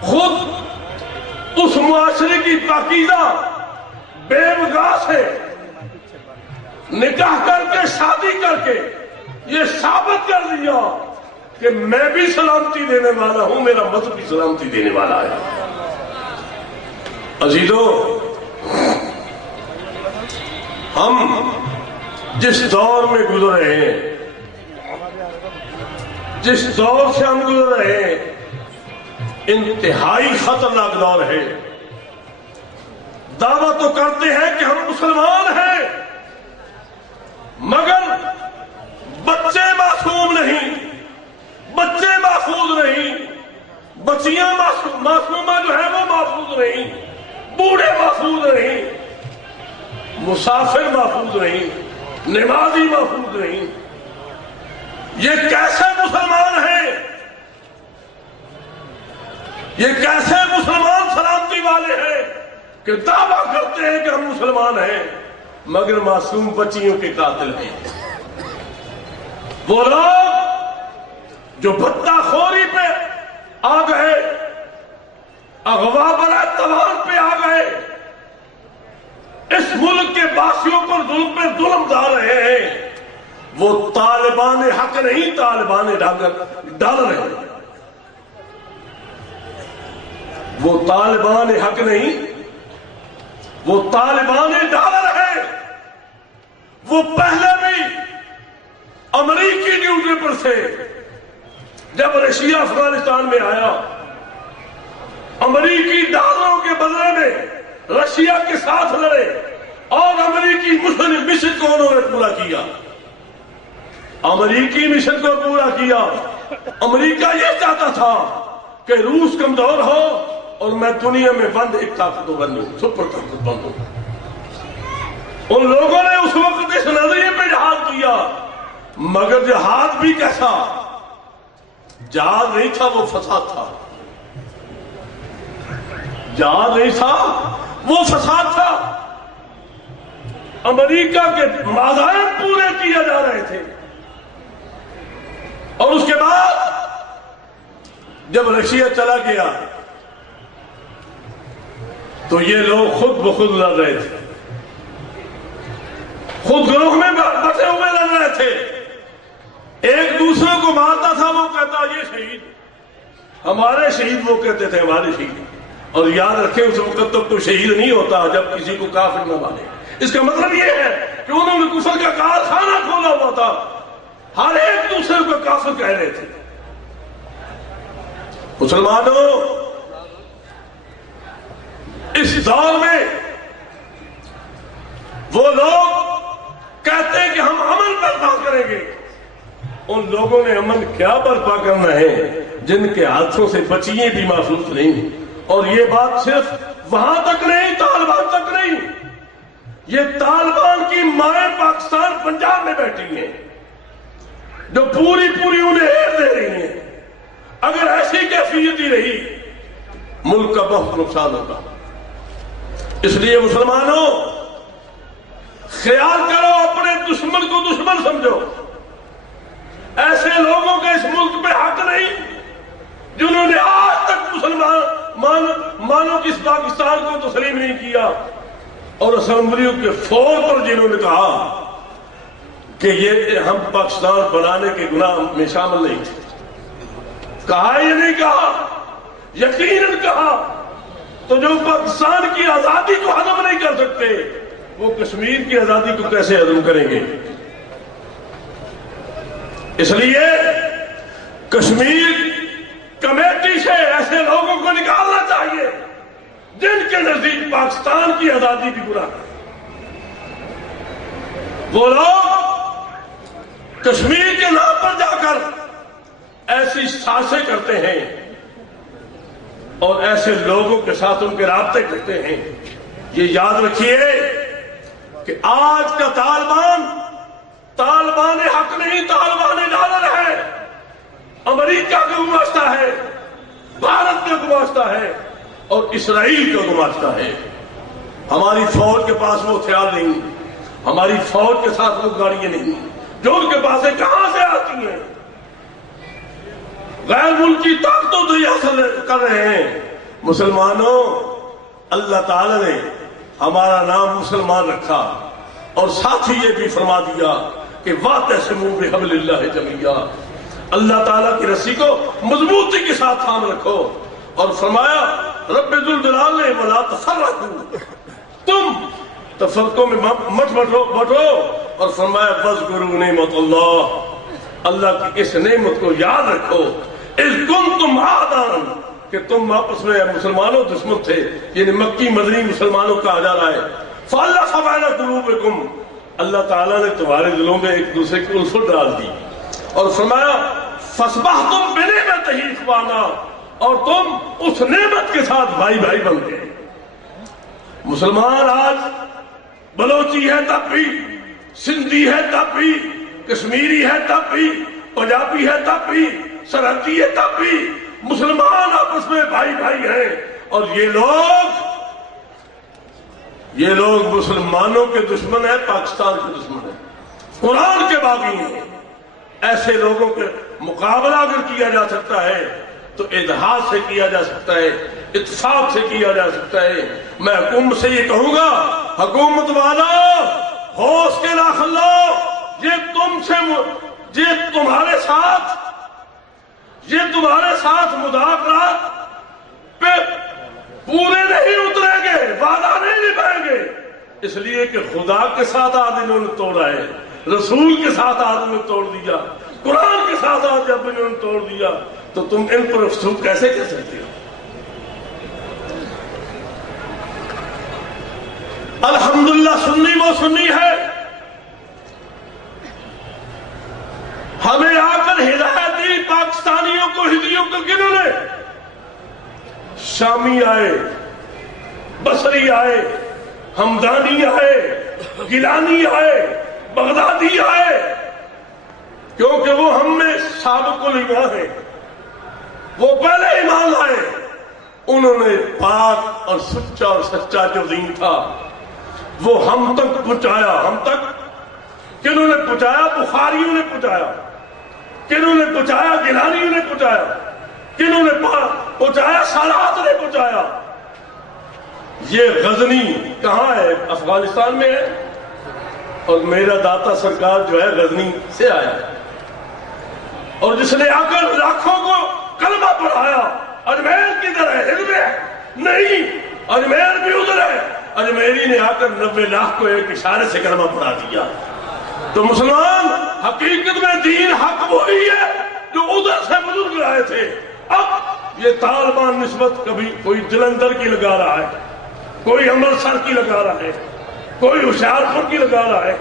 خود اس معاشرے کی پاکیزہ بیوہ سے نکاح کر کے، شادی کر کے یہ ثابت کر دیا کہ میں بھی سلامتی دینے والا ہوں، میرا مذہب بھی سلامتی دینے والا ہے۔ عزیزو، ہم جس دور میں گزر رہے ہیں، جس دور سے ہم گزر رہے ہیں، انتہائی خطرناک دور ہے۔ دعویٰ تو کرتے ہیں کہ ہم مسلمان ہیں، مگر بچے معصوم نہیں، بچے محفوظ نہیں، بچیاں معصومہ جو ہے وہ محفوظ نہیں، بوڑھے محفوظ نہیں، مسافر محفوظ نہیں۔ نمازی محفوظ نہیں. یہ کیسے مسلمان ہیں؟ یہ کیسے مسلمان سلامتی والے ہیں کہ دعویٰ کرتے ہیں کہ ہم مسلمان ہیں مگر معصوم بچیوں کے قاتل ہیں؟ وہ لوگ جو بھتہ خوری پہ آ گئے، اغوا برائے توان پہ آ گئے، اس ملک کے باسیوں پر ظلم پہ ظلم ڈال رہے ہیں، وہ طالبان حق نہیں، طالبان ڈال رہے ہیں. وہ طالبان حق نہیں، وہ طالبان ڈال رہے ہیں. وہ پہلے بھی امریکی ڈیوٹی پر تھے. جب رشیا افغانستان میں آیا، امریکی ڈالروں کے بدلے میں رشیا کے ساتھ لڑے اور امریکی مشن کو انہوں نے پورا کیا. امریکی مشن کو پورا کیا. امریکہ یہ چاہتا تھا کہ روس کمزور ہو اور میں دنیا میں بند ایک طاقت بنوں، سپر طاقت بنوں. ان لوگوں نے اس وقت اس نظریے پہ جہاد کیا، مگر جہاد بھی کیسا؟ جہاد نہیں تھا، وہ فساد تھا. جہاد نہیں تھا، وہ فساد تھا. امریکہ کے مظاہر پورے کیے جا رہے تھے. اور اس کے بعد جب رشیا چلا گیا تو یہ لوگ خود بخود لڑ رہے تھے، خود گروہ میں بٹے ہوئے لڑ رہے تھے. ایک دوسرے کو مارتا تھا، وہ کہتا یہ شہید، ہمارے شہید، وہ کہتے تھے ہمارے شہید. اور یاد رکھیں اس وقت تک تو شہید نہیں ہوتا جب کسی کو کافر نہ مانے. اس کا مطلب یہ ہے کہ انہوں نے کفر کا کارخانہ کھولا ہوا تھا، ہر ایک دوسرے کو کافر کہہ رہے تھے. مسلمانوں، اس دور میں وہ لوگ کہتے ہیں کہ ہم امن برپا کریں گے. ان لوگوں نے امن کیا برپا کرنا ہے جن کے ہاتھوں سے بچیاں بھی محفوظ نہیں. اور یہ بات صرف وہاں تک نہیں، طالبان تک نہیں، یہ طالبان کی مائیں پاکستان پنجاب میں بیٹھی ہیں جو پوری انہیں ہیر دے رہی ہیں. اگر ایسی کیفیت ہی رہی ملک کا بہت نقصان ہوگا. اس لیے مسلمانوں، خیال کرو، اپنے دشمن کو دشمن سمجھو. ایسے لوگوں کا اس ملک پہ حق نہیں جنہوں نے آج تک مسلمانوں کی اس پاکستان کو تسلیم نہیں کیا، اور اسمبلیوں کے فور پر جنہوں نے کہا کہ یہ ہم پاکستان بنانے کے گناہ میں شامل نہیں تھے. کہا یہ نہیں کہا، یقیناً کہا. تو جو پاکستان کی آزادی کو ہضم نہیں کر سکتے وہ کشمیر کی آزادی کو کیسے ہضم کریں گے؟ اس لیے کشمیر کمیٹی سے ایسے لوگوں کو نکالنا چاہیے جن کے نزدیک پاکستان کی آزادی بھی گناہ ہے. وہ لوگ کشمیر کے نام پر جا کر ایسی سازشیں کرتے ہیں اور ایسے لوگوں کے ساتھ ان کے رابطے کرتے ہیں. یہ یاد رکھیے کہ آج کا طالبان حق نہیں، طالبان ڈالر ہے. امریکہ کا گماشتہ ہے، بھارت کا گماشتہ ہے اور اسرائیل کا گماشتہ ہے. ہماری فوج کے پاس وہ ہتھیار نہیں، ہماری فوج کے ساتھ وہ گاڑیاں نہیں جو ان کے پاس ہے. کہاں سے آتی ہیں؟ غیر ملکی طاقتوں سے حاصل کر رہے ہیں. مسلمانوں، اللہ تعالی نے ہمارا نام مسلمان رکھا اور ساتھ ہی یہ بھی فرما دیا کہ وَاعْتَصِمُوا بِحَبْلِ اللَّهِ جَمِيعًا، اللہ تعالیٰ کی رسی کو مضبوطی کے ساتھ تھام رکھو. اور فرمایا رب ذوالجلال نے وَلَا تَفَرَّقُوا، تم تفرقوں میں مت بٹو. اور فرمایا فَاذْكُرُوا نِعْمَتَ اللَّهِ، اللہ کی اس نعمت کو یاد رکھو. اِذْ كُنْتُمْ أَعْدَاءً، کہ تم آپس میں مسلمانوں دشمن تھے. یعنی مکی مدنی مسلمانوں کا آ جا رہا ہے. فَأَلَّفَ بَيْنَ قُلُوبِكُمْ، اللہ تعالیٰ نے تمہارے دلوں میں ایک دوسرے کی الفت ڈال دی. اور فرمایا فَأَصْبَحْتُمْ بِنِعْمَتِهِ إِخْوَانًا، اور تم اس نعمت کے ساتھ بھائی بن گئے. مسلمان آج بلوچی ہے تب بھی سندھی ہے تب بھی، کشمیری ہے تب بھی، پنجابی ہے تب بھی، سرحدی ہے تب بھی، مسلمان آپس میں بھائی بھائی ہیں. اور یہ لوگ مسلمانوں کے دشمن ہیں، پاکستان کے دشمن ہیں، قرآن کے باغی ہیں. ایسے لوگوں کے مقابلہ اگر کیا جا سکتا ہے تو اتحاد سے کیا جا سکتا ہے، اتفاق سے کیا جا سکتا ہے. میں حکومت سے یہ کہوں گا، حکومت والا ہوش کے لاکھ لو، یہ تمہارے ساتھ مذاکرات پہ پورے نہیں اتریں گے، وعدہ نہیں نبھائیں گے. اس لیے کہ خدا کے ساتھ آدمیوں نے توڑا ہے، رسول کے ساتھ آدمی نے توڑ دیا، قرآن کے ساتھ آدمیوں نے توڑ دیا، تو تم ان پر افسوس کیسے کر سکتے ہو؟ الحمدللہ سنی وہ سنی ہے. ہمیں آ کر ہدایت دی پاکستانیوں کو، ہندیوں کو. کنہوں نے؟ شامی آئے، بصری آئے، ہمدانی آئے، گیلانی آئے، بغدادی آئے، کیونکہ وہ ہم میں سابق الایمان ہیں. وہ پہلے ایمان لائے. انہوں نے پاک اور سچا اور سچا جو دین تھا وہ ہم تک پہنچایا. ہم تک کنہوں نے پہنچایا؟ بخاریوں نے پہنچایا. کنہوں نے پہنچایا؟ گیلانیوں نے پہنچایا. کنہوں نے پہنچایا؟ سادات نے پہنچایا. یہ غزنی کہاں ہے؟ افغانستان میں ہے، اور میرا داتا سرکار جو ہے غزنی سے آیا ہے، اور جس نے آ کر لاکھوں کو کلمہ پڑھایا. اجمیر کدھر ہے؟ ہند میں نہیں، اجمیر بھی ادھر ہے. اجمیری نے آ کر 90 لاکھ کو ایک اشارے سے کلمہ پڑھا دیا. تو مسلمان حقیقت میں دین حق وہی ہے جو ادھر سے بزرگ آئے تھے. اب یہ طالبان نسبت کبھی کوئی جلندھر کی لگا رہا ہے، کوئی امرتسر کی لگا رہا ہے، کوئی ہوشیارپور کی لگا رہا ہے،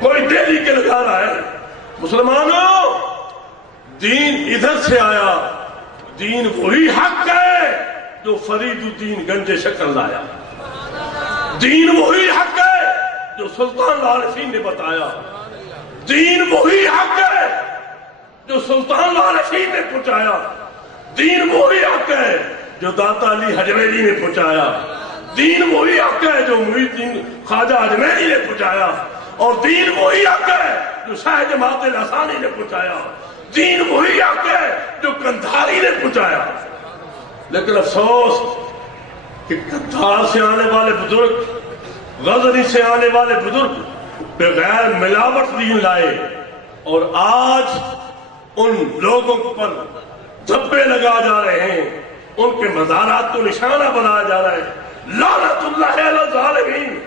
کوئی دہلی کے لگا رہا ہے. مسلمانوں، دین ادھر سے آیا. دین وہی حق ہے جو فرید الدین گنج شکر لایا. دین وہی حق ہے جو سلطان العارفین نے بتایا. دین وہی حق ہے جو سلطان العارفین نے پہنچایا. دین وہی حق ہے جو داتا علی حجویری نے پہنچایا. دین وہی حق ہے جو محی الدین خواجہ اجمیری نے پہنچایا. اور دین وہی حق ہے جو شاہ جماعت الاسانی نے پہنچایا. دین وہی حق ہے جو قندھاری نے پہنچایا. لیکن افسوس کہ قندھار سے آنے والے بزرگ، غزنی سے آنے والے بزرگ بغیر ملاوٹ دین لائے، اور آج ان لوگوں پر دھبے لگا جا رہے ہیں، ان کے مزارات کو نشانہ بنایا جا رہا ہے. لعنت اللہ علی الظالمین.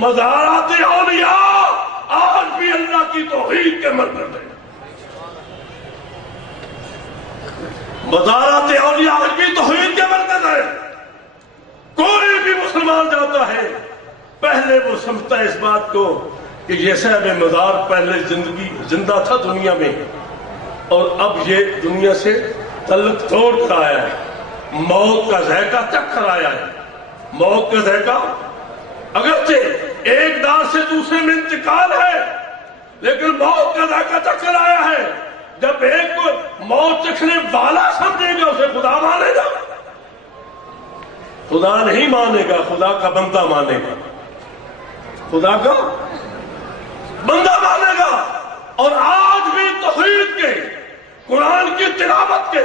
مزارات اولیاء آج بھی اللہ کی توحید کے مرکز ہیں. مزارات اولیاء آج بھی توحید کے مرکز ہے. کوئی بھی مسلمان جاتا ہے پہلے وہ سمجھتا ہے اس بات کو کہ یہ صاحب مزار پہلے زندہ تھا دنیا میں، اور اب یہ دنیا سے تعلق توڑ کر آیا ہے، موت کا ذائقہ چکھ کر آیا ہے. موت کا ذائقہ اگرچہ ایک دار سے دوسرے میں انتقال ہے، لیکن موت کا ذائقہ چکھ کر آیا ہے. جب ایک کو موت چکھنے والا سمجھے گا اسے خدا مانے گا. خدا نہیں مانے گا، خدا کا بندہ مانے گا. خدا کا بندہ مانے گا. اور آج بھی توحید کے، قرآن کی تلاوت کے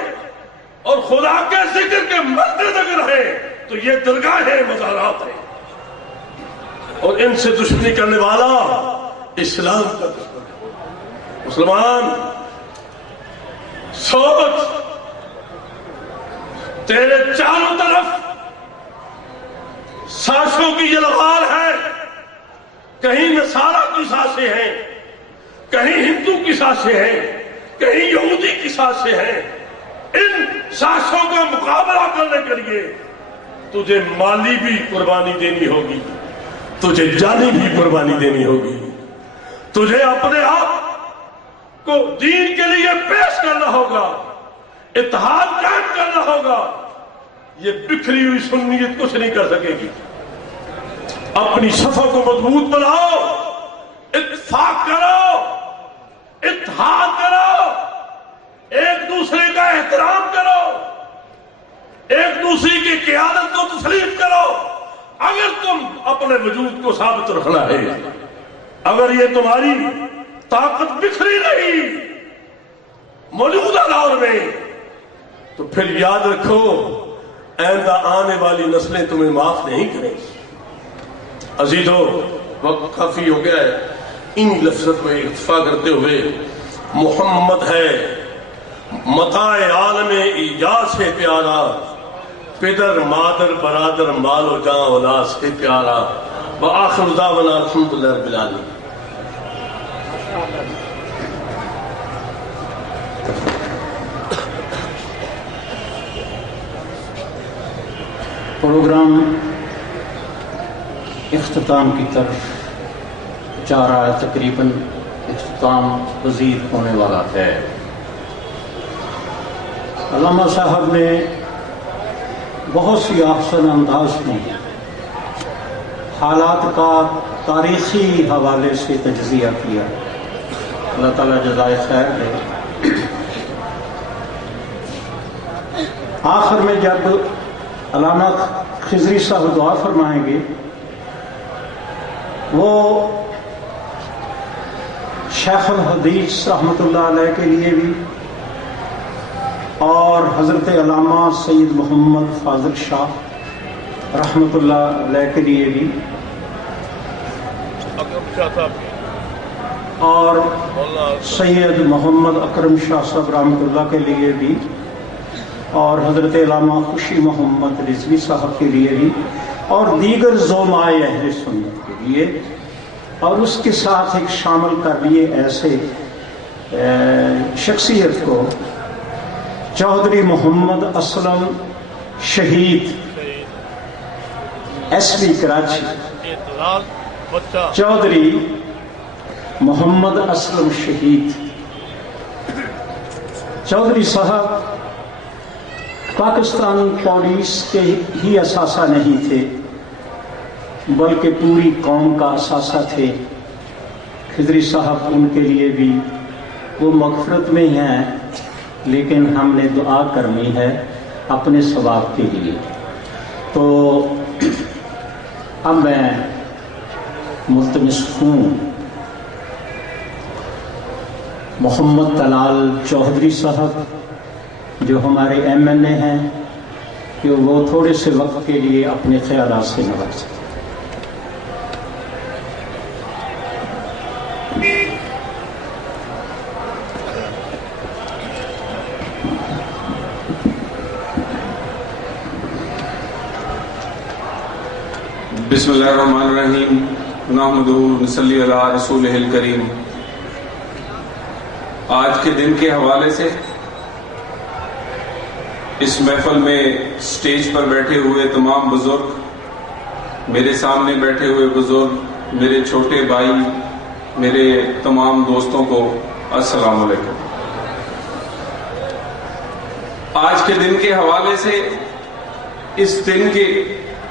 اور خدا کے ذکر کے مرکز اگر ہے تو یہ درگاہیں مزارات ہیں. اور ان سے دشمنی کرنے والا اسلام کا دشمن ہے. مسلمان سوچ، تیرے چاروں طرف سانسوں کی یلغار ہے. کہیں نصارہ کی سانسیں ہیں، کہیں ہندو کی سانسیں ہیں، کہیں یہودی کی سانسیں ہیں. ان سانسوں کا مقابلہ کرنے کے لیے تجھے مالی بھی قربانی دینی ہوگی، تجھے جانی بھی قربانی دینی ہوگی. تجھے اپنے آپ کو دین کے لیے پیش کرنا ہوگا، اتحاد قائم کرنا ہوگا. یہ بکھری ہوئی سنیت کچھ نہیں کر سکے گی. اپنی صفوں کو مضبوط بناؤ. اتفاق کرو، اتحاد کرو، ایک دوسرے کا احترام کرو، ایک دوسرے کی قیادت کو تسلیم کرو۔ اگر تم اپنے وجود کو ثابت رکھنا ہے، اگر یہ تمہاری طاقت بکھری نہیں موجودہ دور میں، تو پھر یاد رکھو آئندہ آنے والی نسلیں تمہیں معاف نہیں کریں گی۔ عزیزو، وقت کافی ہو گیا ہے، ان لفظت میں اکتفا کرتے ہوئے محمد ہے متاع عالم ایجاد سے پیارا، پدر مادر برادر مال و جان اولاد سے پیارا۔ وآخر دعوانا الحمدللہ رب العالمین۔ پروگرام اختتام کی طرف جا رہا ہے، تقریباً اختتام پذیر ہونے والا ہے۔ علامہ صاحب نے بہت سی احسن انداز میں حالات کا تاریخی حوالے سے تجزیہ کیا، اللہ تعالیٰ جزائے خیر دے۔ آخر میں جب علامہ خضری صاحب دعا فرمائیں گے، وہ شیخ الحدیث رحمۃ اللہ علیہ کے لیے بھی اور حضرت علامہ سید محمد فاضل شاہ رحمۃ اللہ علیہ کے لیے بھی، اور سید محمد اکرم شاہ صاحب رحمۃ اللہ کے لیے بھی، اور حضرت علامہ خوشی محمد رضوی صاحب کے لیے بھی، اور دیگر زومائے اہل سنت کے لیے، اور اس کے ساتھ ایک شامل کر لیے ایسے شخصیت کو چودھری محمد اسلم شہید ایس پی کراچی، چودھری محمد اسلم شہید۔ چودھری صاحب پاکستان پولیس کے ہی اثاثہ نہیں تھے، بلکہ پوری قوم کا اثاثہ تھے۔ خضری صاحب ان کے لیے بھی وہ مغفرت میں ہیں، لیکن ہم نے دعا کرنی ہے اپنے ثواب کے لیے۔ تو اب میں ملتمس ہوں محمد طلال چودھری صاحب جو ہمارے ایم این اے ہیں کہ وہ تھوڑے سے وقت کے لیے اپنے خیالات سے نوازیں۔ بسم اللہ الرحمن الرحیم، نحمدہ نصلی علی رسولہ الکریم۔ آج کے دن کے حوالے سے اس محفل میں سٹیج پر بیٹھے ہوئے تمام بزرگ، میرے سامنے بیٹھے ہوئے بزرگ، میرے چھوٹے بھائی، میرے تمام دوستوں کو السلام علیکم۔ آج کے دن کے حوالے سے اس دن کے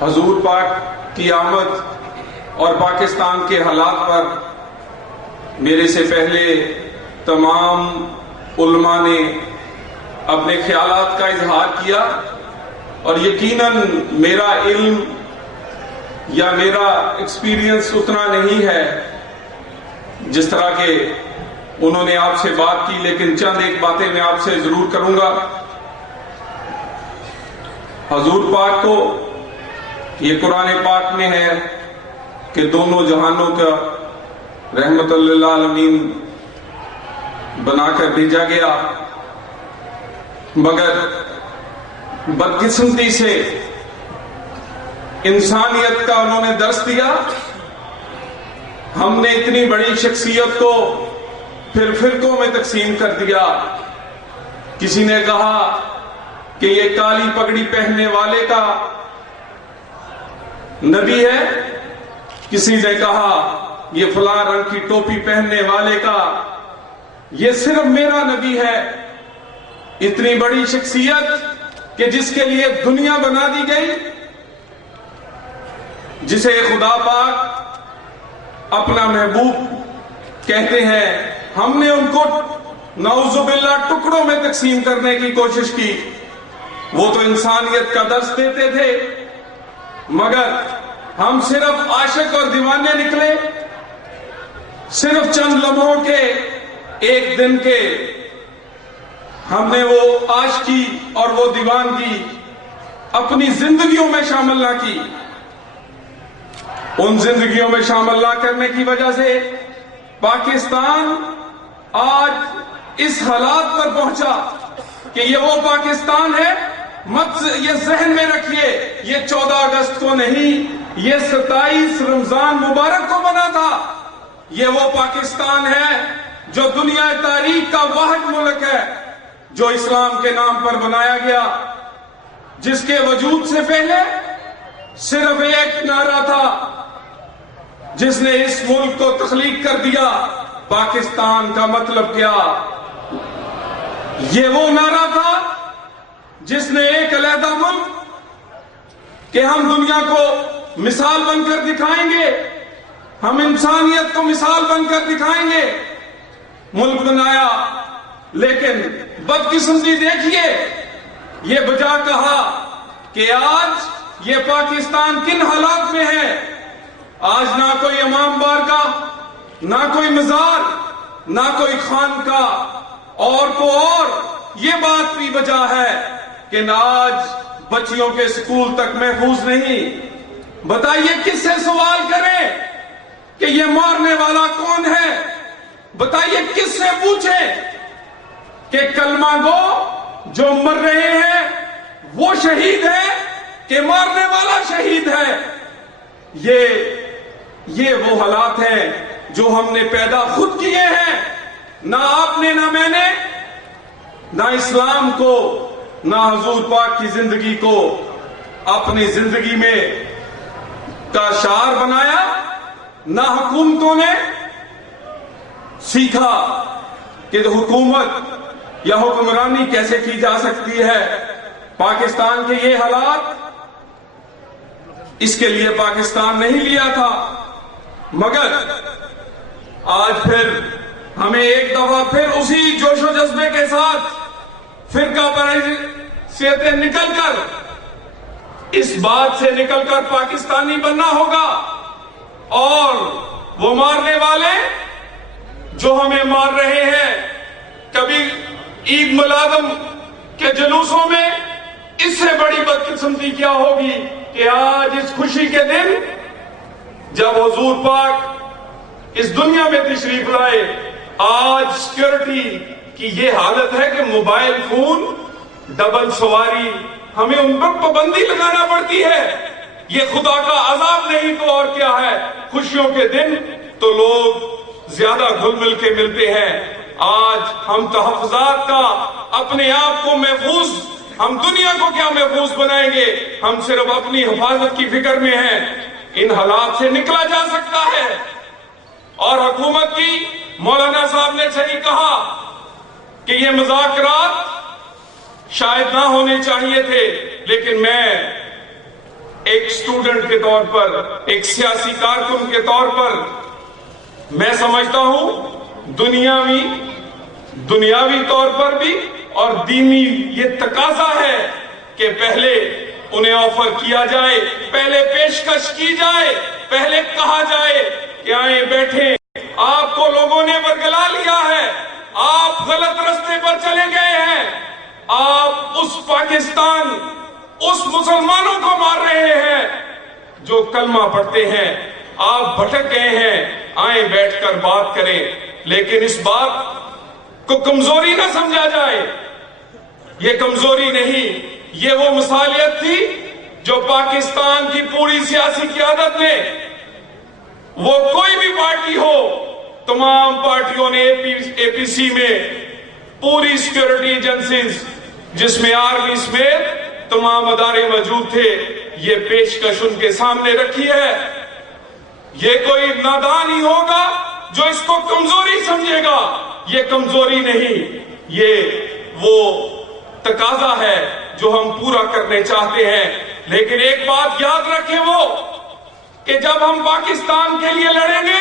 حضور پاک کی آمد اور پاکستان کے حالات پر میرے سے پہلے تمام علماء نے اپنے خیالات کا اظہار کیا، اور یقیناً میرا علم یا میرا ایکسپیرینس اتنا نہیں ہے جس طرح کہ انہوں نے آپ سے بات کی، لیکن چند ایک باتیں میں آپ سے ضرور کروں گا۔ حضور پاک کو یہ قرآن پاک میں ہے کہ دونوں جہانوں کا رحمت للعالمین بنا کر بھیجا گیا، مگر بدقسمتی سے انسانیت کا انہوں نے درس دیا۔ ہم نے اتنی بڑی شخصیت کو پھر فرقوں میں تقسیم کر دیا۔ کسی نے کہا کہ یہ کالی پگڑی پہننے والے کا نبی ہے، کسی نے کہا یہ فلاں رنگ کی ٹوپی پہننے والے کا، یہ صرف میرا نبی ہے۔ اتنی بڑی شخصیت کہ جس کے لیے دنیا بنا دی گئی، جسے خدا پاک اپنا محبوب کہتے ہیں ہم نے ان کو نعوذ باللہ ٹکڑوں میں تقسیم کرنے کی کوشش کی. وہ تو انسانیت کا درس دیتے تھے، مگر ہم صرف عاشق اور دیوانے نکلے. صرف چند لمحوں کے، ایک دن کے، ہم نے وہ عاشقی اور وہ دیوانگی اپنی زندگیوں میں شامل نہ کی. ان زندگیوں میں شامل نہ کرنے کی وجہ سے پاکستان آج اس حالات پر پہنچا کہ یہ وہ پاکستان ہے. مت یہ ذہن میں رکھیے، یہ 14 اگست کو نہیں، یہ 27 رمضان مبارک کو بنا تھا. یہ وہ پاکستان ہے جو دنیا تاریخ کا واحد ملک ہے جو اسلام کے نام پر بنایا گیا، جس کے وجود سے پہلے صرف ایک نعرہ تھا جس نے اس ملک کو تخلیق کر دیا، پاکستان کا مطلب کیا. یہ وہ نعرہ تھا جس نے ایک علیحدہ ملک کہ ہم دنیا کو مثال بن کر دکھائیں گے، ہم انسانیت کو مثال بن کر دکھائیں گے، ملک بنایا. لیکن بدقسمتی دیکھیے، یہ بجا کہا کہ آج یہ پاکستان کن حالات میں ہے. آج نہ کوئی امام بارگاہ، نہ کوئی مزار، نہ کوئی خانقاہ، اور یہ بات بھی بجا ہے کہ نہ آج بچیوں کے سکول تک محفوظ نہیں. بتائیے کس سے سوال کریں کہ یہ مارنے والا کون ہے؟ بتائیے کس سے پوچھیں کہ کلمہ گو جو مر رہے ہیں وہ شہید ہے کہ مارنے والا شہید ہے؟ یہ وہ حالات ہیں جو ہم نے پیدا خود کیے ہیں. نہ آپ نے، نہ میں نے، نہ اسلام کو، نہ حضور پاک کی زندگی کو اپنی زندگی میں کا شعار بنایا، نہ حکومتوں نے سیکھا کہ حکومت یا حکمرانی کیسے کی جا سکتی ہے. پاکستان کے یہ حالات، اس کے لیے پاکستان نہیں لیا تھا، مگر آج پھر ہمیں ایک دفعہ پھر اسی جوش و جذبے کے ساتھ فرقہ پرستیت نکل کر، اس بات سے نکل کر پاکستانی بننا ہوگا. اور وہ مارنے والے جو ہمیں مار رہے ہیں، کبھی عید ملادم کے جلوسوں میں، اس سے بڑی بدقسمتی کیا ہوگی کہ آج اس خوشی کے دن جب حضور پاک اس دنیا میں تشریف لائے، آج سیکیورٹی کی یہ حالت ہے کہ موبائل فون، ڈبل سواری، ہمیں ان پر پابندی لگانا پڑتی ہے. یہ خدا کا عذاب نہیں تو اور کیا ہے. خوشیوں کے دن تو لوگ زیادہ گھل مل کے ملتے ہیں. آج ہم تحفظات کا اپنے آپ کو محفوظ، ہم دنیا کو کیا محفوظ بنائیں گے؟ ہم صرف اپنی حفاظت کی فکر میں ہیں. ان حالات سے نکلا جا سکتا ہے. اور حکومت کی، مولانا صاحب نے صحیح کہا کہ یہ مذاکرات شاید نہ ہونے چاہیے تھے، لیکن میں ایک اسٹوڈنٹ کے طور پر، ایک سیاسی کارکن کے طور پر، میں سمجھتا ہوں دنیاوی طور پر بھی اور دینی یہ تقاضا ہے کہ پہلے انہیں آفر کیا جائے، پہلے پیشکش کی جائے، پہلے کہا جائے کہ آئیں بیٹھیں، آپ کو لوگوں نے ورگلا لیا ہے، آپ غلط رستے پر چلے گئے ہیں، آپ اس پاکستان، اس مسلمانوں کو مار رہے ہیں جو کلمہ پڑھتے ہیں، آپ بھٹک گئے ہیں، آئیں بیٹھ کر بات کریں. لیکن اس بات کو کمزوری نہ سمجھا جائے، یہ کمزوری نہیں، یہ وہ مثالیت تھی جو پاکستان کی پوری سیاسی قیادت نے، وہ کوئی بھی پارٹی ہو، تمام پارٹیوں نے اے پی سی میں پوری سیکیورٹی ایجنسیز، جس میں آرمی سمیت تمام ادارے موجود تھے، یہ پیشکش ان کے سامنے رکھی ہے. یہ کوئی نادان ہی ہوگا جو اس کو کمزوری سمجھے گا. یہ کمزوری نہیں، یہ وہ تقاضا ہے جو ہم پورا کرنے چاہتے ہیں. لیکن ایک بات یاد رکھیں وہ کہ جب ہم پاکستان کے لیے لڑیں گے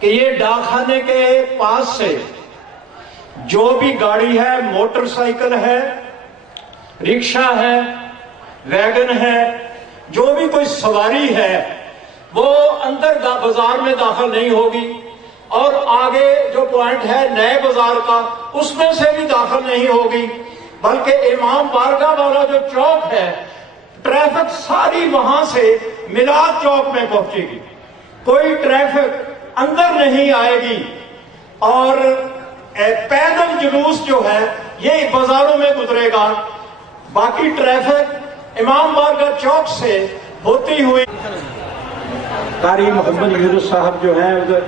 کہ یہ ڈاکخانے کے پاس سے جو بھی گاڑی ہے، موٹر سائیکل ہے، رکشہ ہے، ویگن ہے، جو بھی کوئی سواری ہے، وہ اندر بازار میں داخل نہیں ہوگی، اور آگے جو پوائنٹ ہے نئے بازار کا اس میں سے بھی داخل نہیں ہوگی، بلکہ امام بارگاہ والا جو چوک ہے ٹریفک ساری وہاں سے میلاد چوک میں پہنچے گی، کوئی ٹریفک اندر نہیں آئے گی، اور پیدل جلوس جو ہے یہ بازاروں میں گزرے گا، باقی ٹریفک امام بارگاہ چوک سے ہوتی ہوئی۔ قاری محمد یونس صاحب جو ہیں ادھر،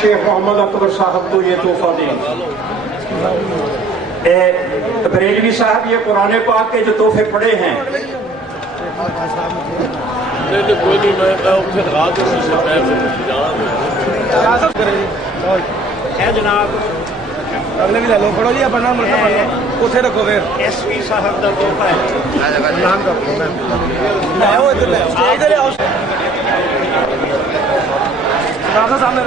شیخ محمد اکبر صاحب کو یہ تحفہ دیں۔ بریلوی صاحب یہ قرآن پاک کے جو تحفے پڑے ہیں، جناب اگلے بھی لے لو، پڑھو جی اپنا اتنے رکھو پھر۔ ایس پی صاحب کا تحفہ ہے۔ سامنے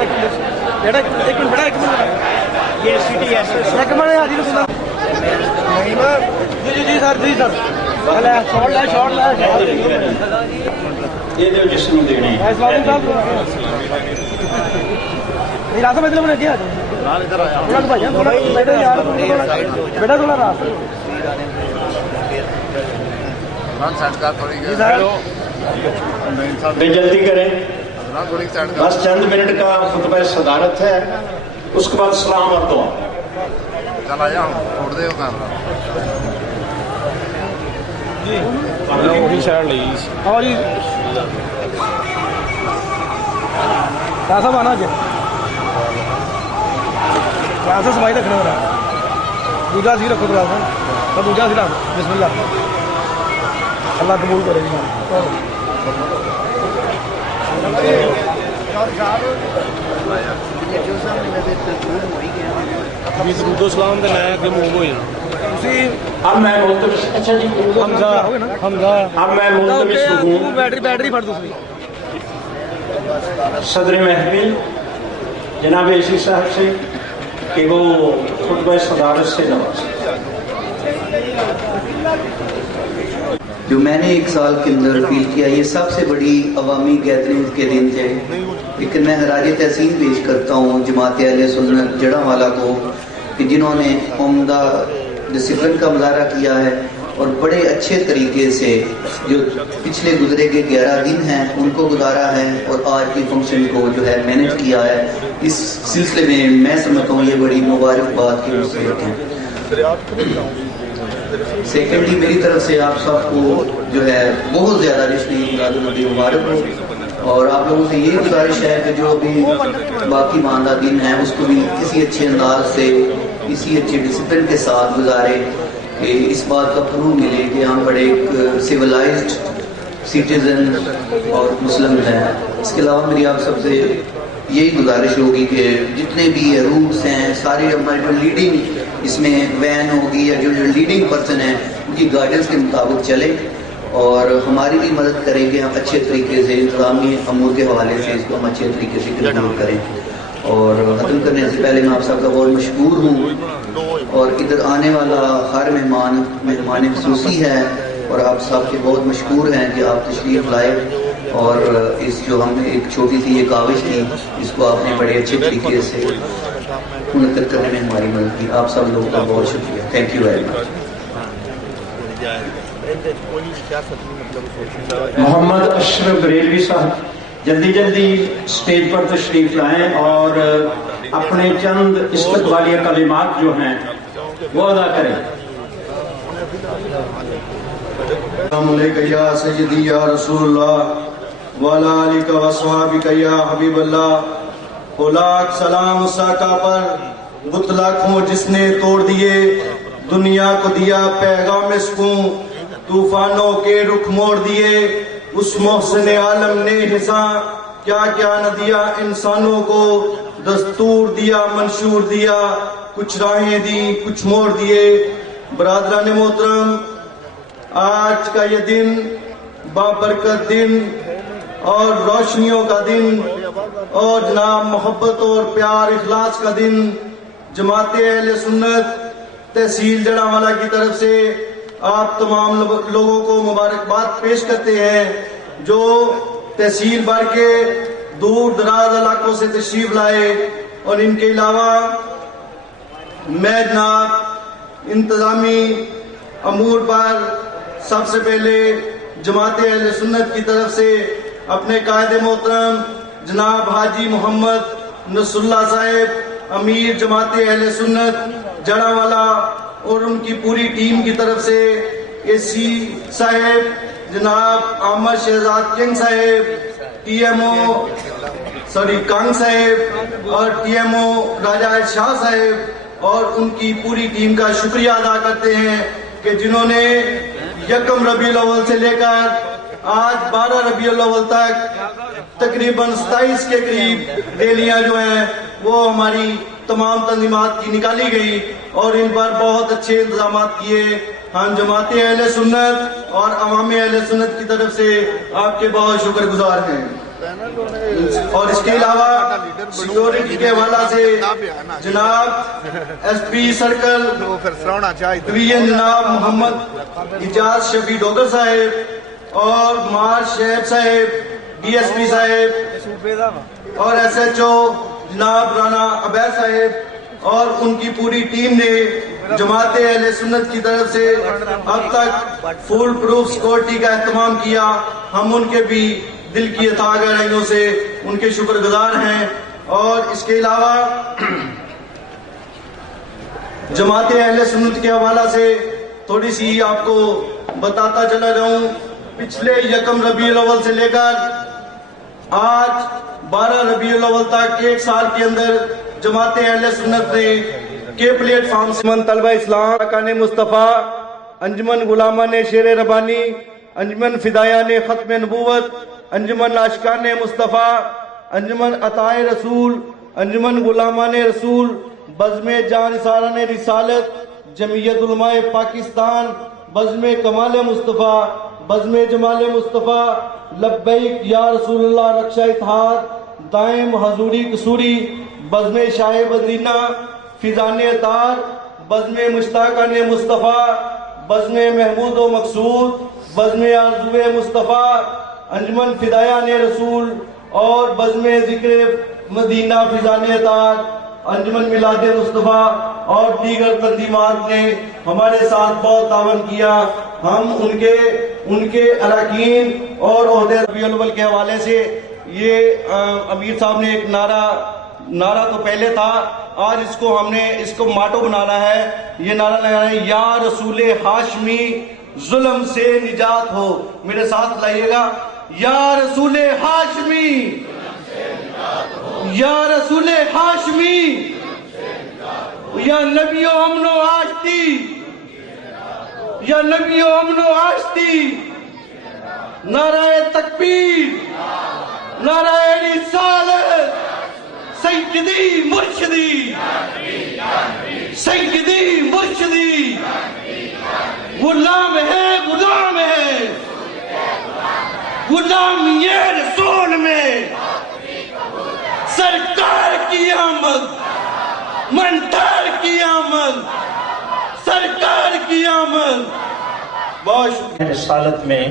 بیٹا ایک منٹ، بیٹا ایک منٹ، یہ سی ٹی ایس ایک منٹ حاجی رسول جی جی سر، جی سر، شارٹ لے، شارٹ لے، یہ جس نے دینے راستہ میں ادھر کیا بیٹا تھوڑا راستہ جلدی کریں، بس چند منٹ کا خطبہ صدارت ہے، اس کے بعد سلام اور دعا۔ چلا جا چھوڑ دے وہی سائڈ لگی ہاں جی صاحب آنا جی سے سفائی رکھنا ہو رہا، دوجا سی رکھو تھوڑا، دوجا سی رکھ، بسم اللہ، اللہ قبول کرے گی۔ سلام کے نیا کہ موو ہو جانا۔ اب میں ملتمس، اچھا جی اب میں ملتمس ہوں بیٹری پھٹ دوسری صدر محفل جناب اے سی صاحب سے کہ وہ خطبہ صدارت سے نوازیں۔ جو میں نے ایک سال کے اندر فیل کیا، یہ سب سے بڑی عوامی گیدرنگ کے دن تھے، لیکن میں خراج تحسین پیش کرتا ہوں جماعت اہل سنت جڑاوالا کو کہ جنہوں نے عمدہ ڈسپلن کا مظاہرہ کیا ہے اور بڑے اچھے طریقے سے جو پچھلے گزرے کے 11 دن ہیں ان کو گزارا ہے، اور آج کی فنکشن کو جو ہے مینج کیا ہے۔ اس سلسلے میں سمجھتا ہوں یہ بڑی مبارکباد کی مصیبت ہے۔ سیکنڈلی میری طرف سے آپ سب کو جو ہے بہت زیادہ جشن میلاد النبی مبارک ہو، اور آپ لوگوں سے یہ گزارش ہے کہ جو بھی باقی ماندہ دن ہیں اس کو بھی کسی اچھے انداز سے، کسی اچھے ڈسپلن کے ساتھ گزارے، کہ اس بات کا فروغ ملے کہ ہم بڑے ایک سیولائزڈ سٹیزن اور مسلم ہیں۔ اس کے علاوہ میری آپ سب سے یہی گزارش ہوگی کہ جتنے بھی روٹس ہیں سارے ہمارے جو لیڈنگ اس میں وین ہوگی یا جو لیڈنگ پرسن ہیں ان کی گائیڈنس کے مطابق چلے، اور ہماری بھی مدد کریں کہ ہم اچھے طریقے سے انتظامی امور کے حوالے سے اس کو ہم اچھے طریقے سے کنٹرول کریں۔ اور ختم کرنے سے پہلے میں آپ سب کا بہت مشکور ہوں، اور ادھر آنے والا ہر مہمان خصوصی ہے، اور آپ سب کے بہت مشکور ہیں کہ آپ تشریف لائے، اور اس جو ہم نے ایک چھوٹی سی یہ کاوش تھی اس کو آپ نے بڑے اچھے طریقے سے منعقد کرنے میں ہماری مدد کی۔ آپ سب لوگوں کا بہت شکریہ، تھینک یو ویری مچ۔ محمد اشرف بریلوی صاحب جلدی جلدی اسٹیج پر تشریف لائیں اور اپنے چند استقبالیہ کلمات جو ہیں وہ ادا کریں۔ السلام علیکم یا سیدی یا رسول اللہ وعلی آلک و صحابک یا حبیب اللہ۔ اولاک سلام اس آقا پر مطلق ہوں جس نے توڑ دیے دنیا کو دیا پیغام سکون، طوفانوں کے رخ موڑ دیے اس محسن عالم نے حساں، کیا کیا نہ دیا انسانوں کو، دستور دیا منشور دیا، کچھ راہیں دی کچھ موڑ دیے۔ برادران محترم، آج کا یہ دن بابرکت دن اور روشنیوں کا دن اور جناب محبت اور پیار اخلاص کا دن جماعت اہل سنت تحصیل جڑاوالا کی طرف سے آپ تمام لوگوں کو مبارکباد پیش کرتے ہیں جو تحصیل بھر کے دور دراز علاقوں سے تشریف لائے. اور ان کے علاوہ میں جناب انتظامی امور پر سب سے پہلے جماعت اہل سنت کی طرف سے اپنے قائد محترم جناب حاجی محمد نصر اللہ صاحب امیر جماعت اہل سنت جڑاوالا اور ان کی پوری ٹیم کی طرف سے اے سی صاحب جناب احمد شہزاد کنگ صاحب ٹی ایم او کانگ صاحب اور ٹی ایم او راجہ شاہ صاحب اور ان کی پوری ٹیم کا شکریہ ادا کرتے ہیں کہ جنہوں نے یکم ربیع الاول سے لے کر آج 12 ربیع الاول تک تقریباً 27 کے قریب ریلیاں جو ہیں وہ ہماری تمام تنظیمات کی نکالی گئی اور ان پر بہت اچھے انتظامات کیے. ہم جماعت اہل سنت اور عوام اہل سنت کی طرف سے آپ کے بہت شکر گزار ہیں. اور اس کے علاوہ سیکورٹی کے حوالہ سے جناب ایس پی سرکل ڈویژن جناب محمد اجاز شفیع ڈوگر صاحب اور مارش شعیب صاحب ڈی ایس پی صاحب اور ایس ایچ او جناب رانا عبید صاحب اور ان کی پوری ٹیم نے جماعت اہل سنت کی طرف سے اب تک فول پروف سیکورٹی کا اہتمام کیا. ہم ان کے بھی دل کی عطا گہرائیوں سے ان کے شکر گزار ہیں. اور اس کے علاوہ جماعت اہل سنت کے حوالہ سے تھوڑی سی آپ کو بتاتا چلا جاؤں. پچھلے یکم ربیع الاول سے لے کر آج 12 ربیع الاول تک ایک سال کے اندر جماعت اہل سنت نے کے پلیٹ فارم سے طلبہ اسلام ارکان مصطفیٰ انجمن غلامان شیر ربانی انجمن فدایان ختم نبوت انجمن عاشقان مصطفیٰ انجمن عطائے رسول انجمن غلامان رسول بزم جان ساران رسالت جمعیت علماء پاکستان بزم کمال مصطفیٰ بزم جمال مصطفیٰ لبیک یا رسول اللہ رکشہ اتحاد دائم حضوری قصوری بزم شاہ بدینہ فیضان اطار بزم مشتاقان مصطفیٰ بزم محمود و مقصود بزم آرزو مصطفیٰ انجمن فدایان رسول اور بزم ذکر مدینہ فیضان اطار انجمن میلاد مصطفیٰ اور دیگر تنظیمات نے ہمارے ساتھ بہت تعاون کیا. ہم ان کے اراکین اور عہدے ربیع الاول کے حوالے سے یہ امیر صاحب نے ایک نعرہ تو پہلے تھا, آج ہم نے اس کو ماٹو بنانا ہے. یہ نعرہ لگانا ہے یا رسول ہاشمی ظلم سے نجات ہو. میرے ساتھ لائیے گا یا رسول ہاشمی یا رسول ہاشمی یا نبی و امن و آشتی یا نبی و امن و آشتی نعرہ تکبیر نعرہ رسالت سیدی مرشدی سیدی مرشدی غلام ہے غلام ہے غلام یہ رسول میں سرکار کی آمد منتر کی آمد سرکار کی آمد. بہت شکریہ. رسالت میں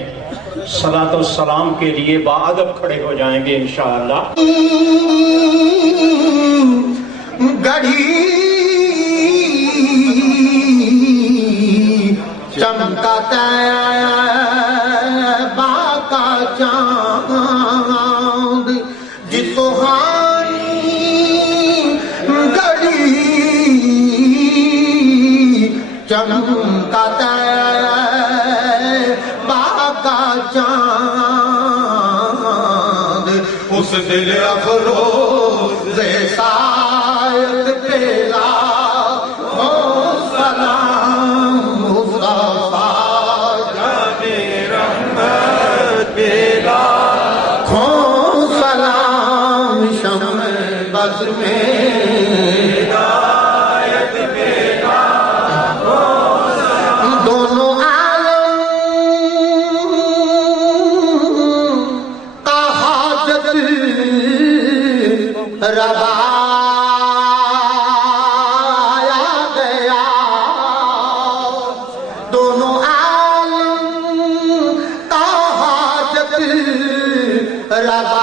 صلاۃ والسلام کے لیے باادب کھڑے ہو جائیں گے انشاءاللہ. گڑھی چمکا طیبہ کا چاند جس سہانی گڑھی چمکا طیبہ کا چاند اس دل افروز سایت پیلا ہو سلام مصطفیٰ جانے رحمت پیلا ہو سلام شمع بز میں ہدایت پیلا ہو سلام دونوں عالم کا حاجت روایا گیا دونوں عالم کا حاجت روا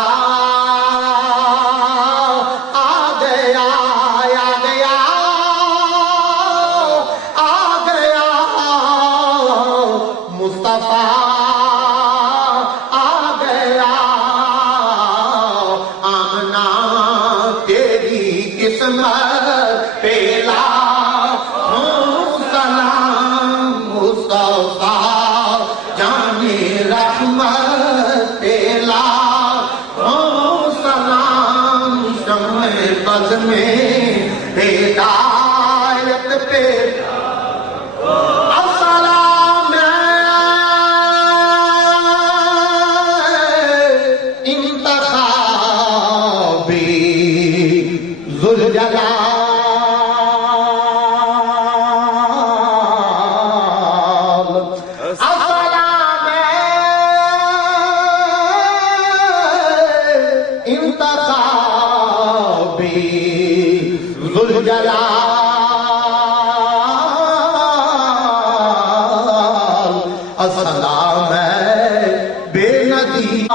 میں ہدایت پہ السلام انتخابی ذوالجلال السلام انتخابی ذوالجلال السلام بے ندیم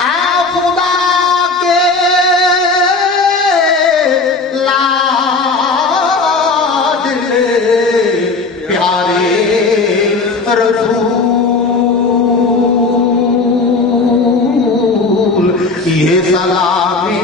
اے خدا کے لاڈلے پیارے رسول یہ سلامی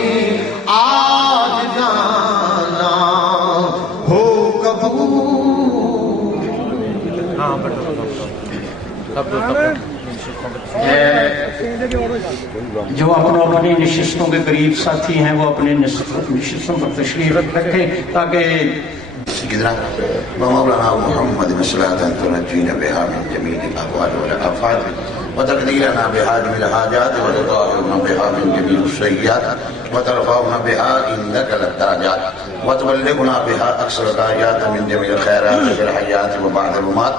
جو اپنی نشستوں کے قریب ساتھی ہیں وہ اپنے نشستوں پر تشریف رکھیں تاکہ سيدنا ومولانا محمد صلاة تنجينا بها من جميع الأهوال والآفات وتقديرنا بها من الحاجات وتطهرنا بها من جميع السيئات وترفعنا بها عندك الدرجات وتبلغنا بها أكثر الآيات من جميع الخيرات في الحياة وبعد الممات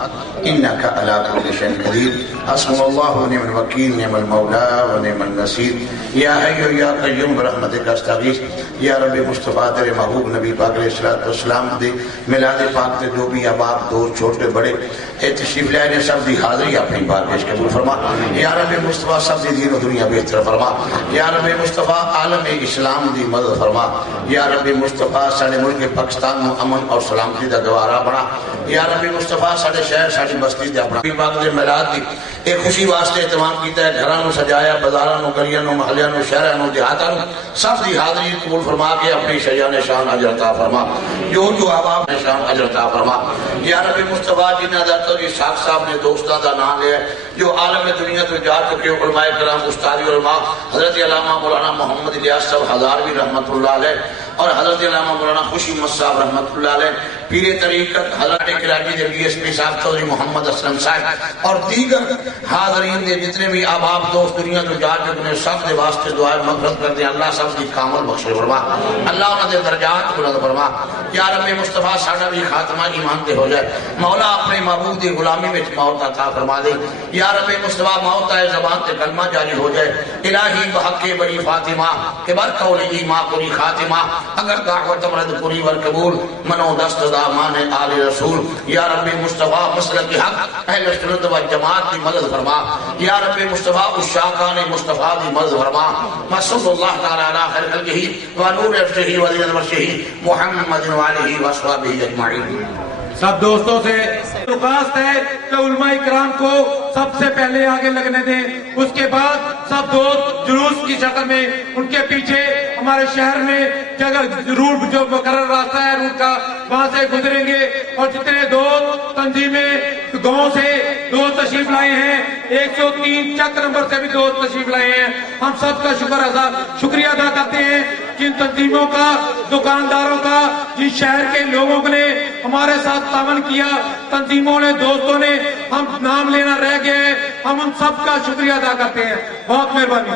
إنك على كل شيء قدير حسبنا الله ونعم الوكيل نعم المولى ونعم النصير یا حی یا قیوم برحمتک استغیث یا رب مصطفیٰ تیرے محبوب نبی پاک علیہ السلام دے میلاد پاک تے جو بھی احباب دوست چھوٹے بڑے اے تشریف لائے نے سب دی حاضری اپنی بارگاہ قبول فرما یا رب مصطفیٰ سب دی دین و دنیا بہتر فرما یا رب مصطفیٰ عالم اسلام دی مدد فرما یا رب مصطفیٰ ساڑے ملک پاکستان میں امن اور سلامتی دا گوارا بنا یا رب مصطفیٰ ساڑے شہر ساڑی بستی دے اپنا پاک دے میلاد دی ایک خوشی واسطے اہتمام کیتا ہے گھرانوں سجایا بازارانوں گلیانوں محلیانوں شہرانوں دیہاتانوں سب دی حاضری قبول فرما کے اپنی شجاع نشان اجر عطا فرما جو احباب نشان اجر عطا فرما یا رب مصطفیٰ جنہ دا تو اسحاق صاحب نے دوستاں دا نام لیا جو عالم دنیا تو جا چکے علماء کرام استاد علماء حضرت علامہ مولانا محمد الیاس صاحب ہزاروی رحمۃ اللہ علیہ اور حضرت علامہ مولانا خوشی احمد صاحب رحمۃ اللہ علیہ پیر طریقت حضرت Karachi they B S P صاحب چودھری محمد اسلم صاحب اور دیگر حاضرین دے جتنے بھی احباب دوست دنیا تو جا چکے سب دے واسطے دعائیں مغفرت کر دیں اللہ سب کی کامل بخش فرما اللہ انہاں دے درجات بلند فرما یا رب مصطفیٰ ساڈا بھی خاتمہ ایمان دے ہو جائے مولا اپنے محبوب دی غلامی میں موت عطا فرما دے یا رب مصطفیٰ موت ہے زبان تے کلمہ جاری ہو جائے الہی بحق بڑی فاطمہ کہ بر قولی ما کری خاتمہ اگر دعوت مرد پوری ور قبول منو دست دامان آل رسول یا رب مصطفیٰ مسلک حق اہل سنت و جماعت کی مدد فرما یا رب مصطفیٰ اشاقان مصطفیٰ کی مدد فرما صلی اللہ تعالی علی خیر خلقہ و نور عرشہ و ذی عرشہ محمد و آلہ و اصحابہ اجمعین سب دوستوں سے درخواست ہے کہ علماء کرام کو سب سے پہلے آگے لگنے دیں اس کے بعد سب دوست جلوس کی شکل میں ان کے پیچھے ہمارے شہر میں جگہ روٹ جو مقرر راستہ ہے روٹ کا وہاں سے گزریں گے اور جتنے دوست تنظیمیں گاؤں سے دوست تشریف لائے ہیں 103 چک نمبر سے بھی دوست تشریف لائے ہیں ہم سب کا شکریہ ادا کرتے ہیں جن تنظیموں کا دکانداروں کا جن شہر کے لوگوں نے ہمارے ساتھ تعاون کیا تنظیموں نے دوستوں نے ہم نام لینا رہ گئے ہم ان سب کا شکریہ ادا کرتے ہیں بہت مہربانی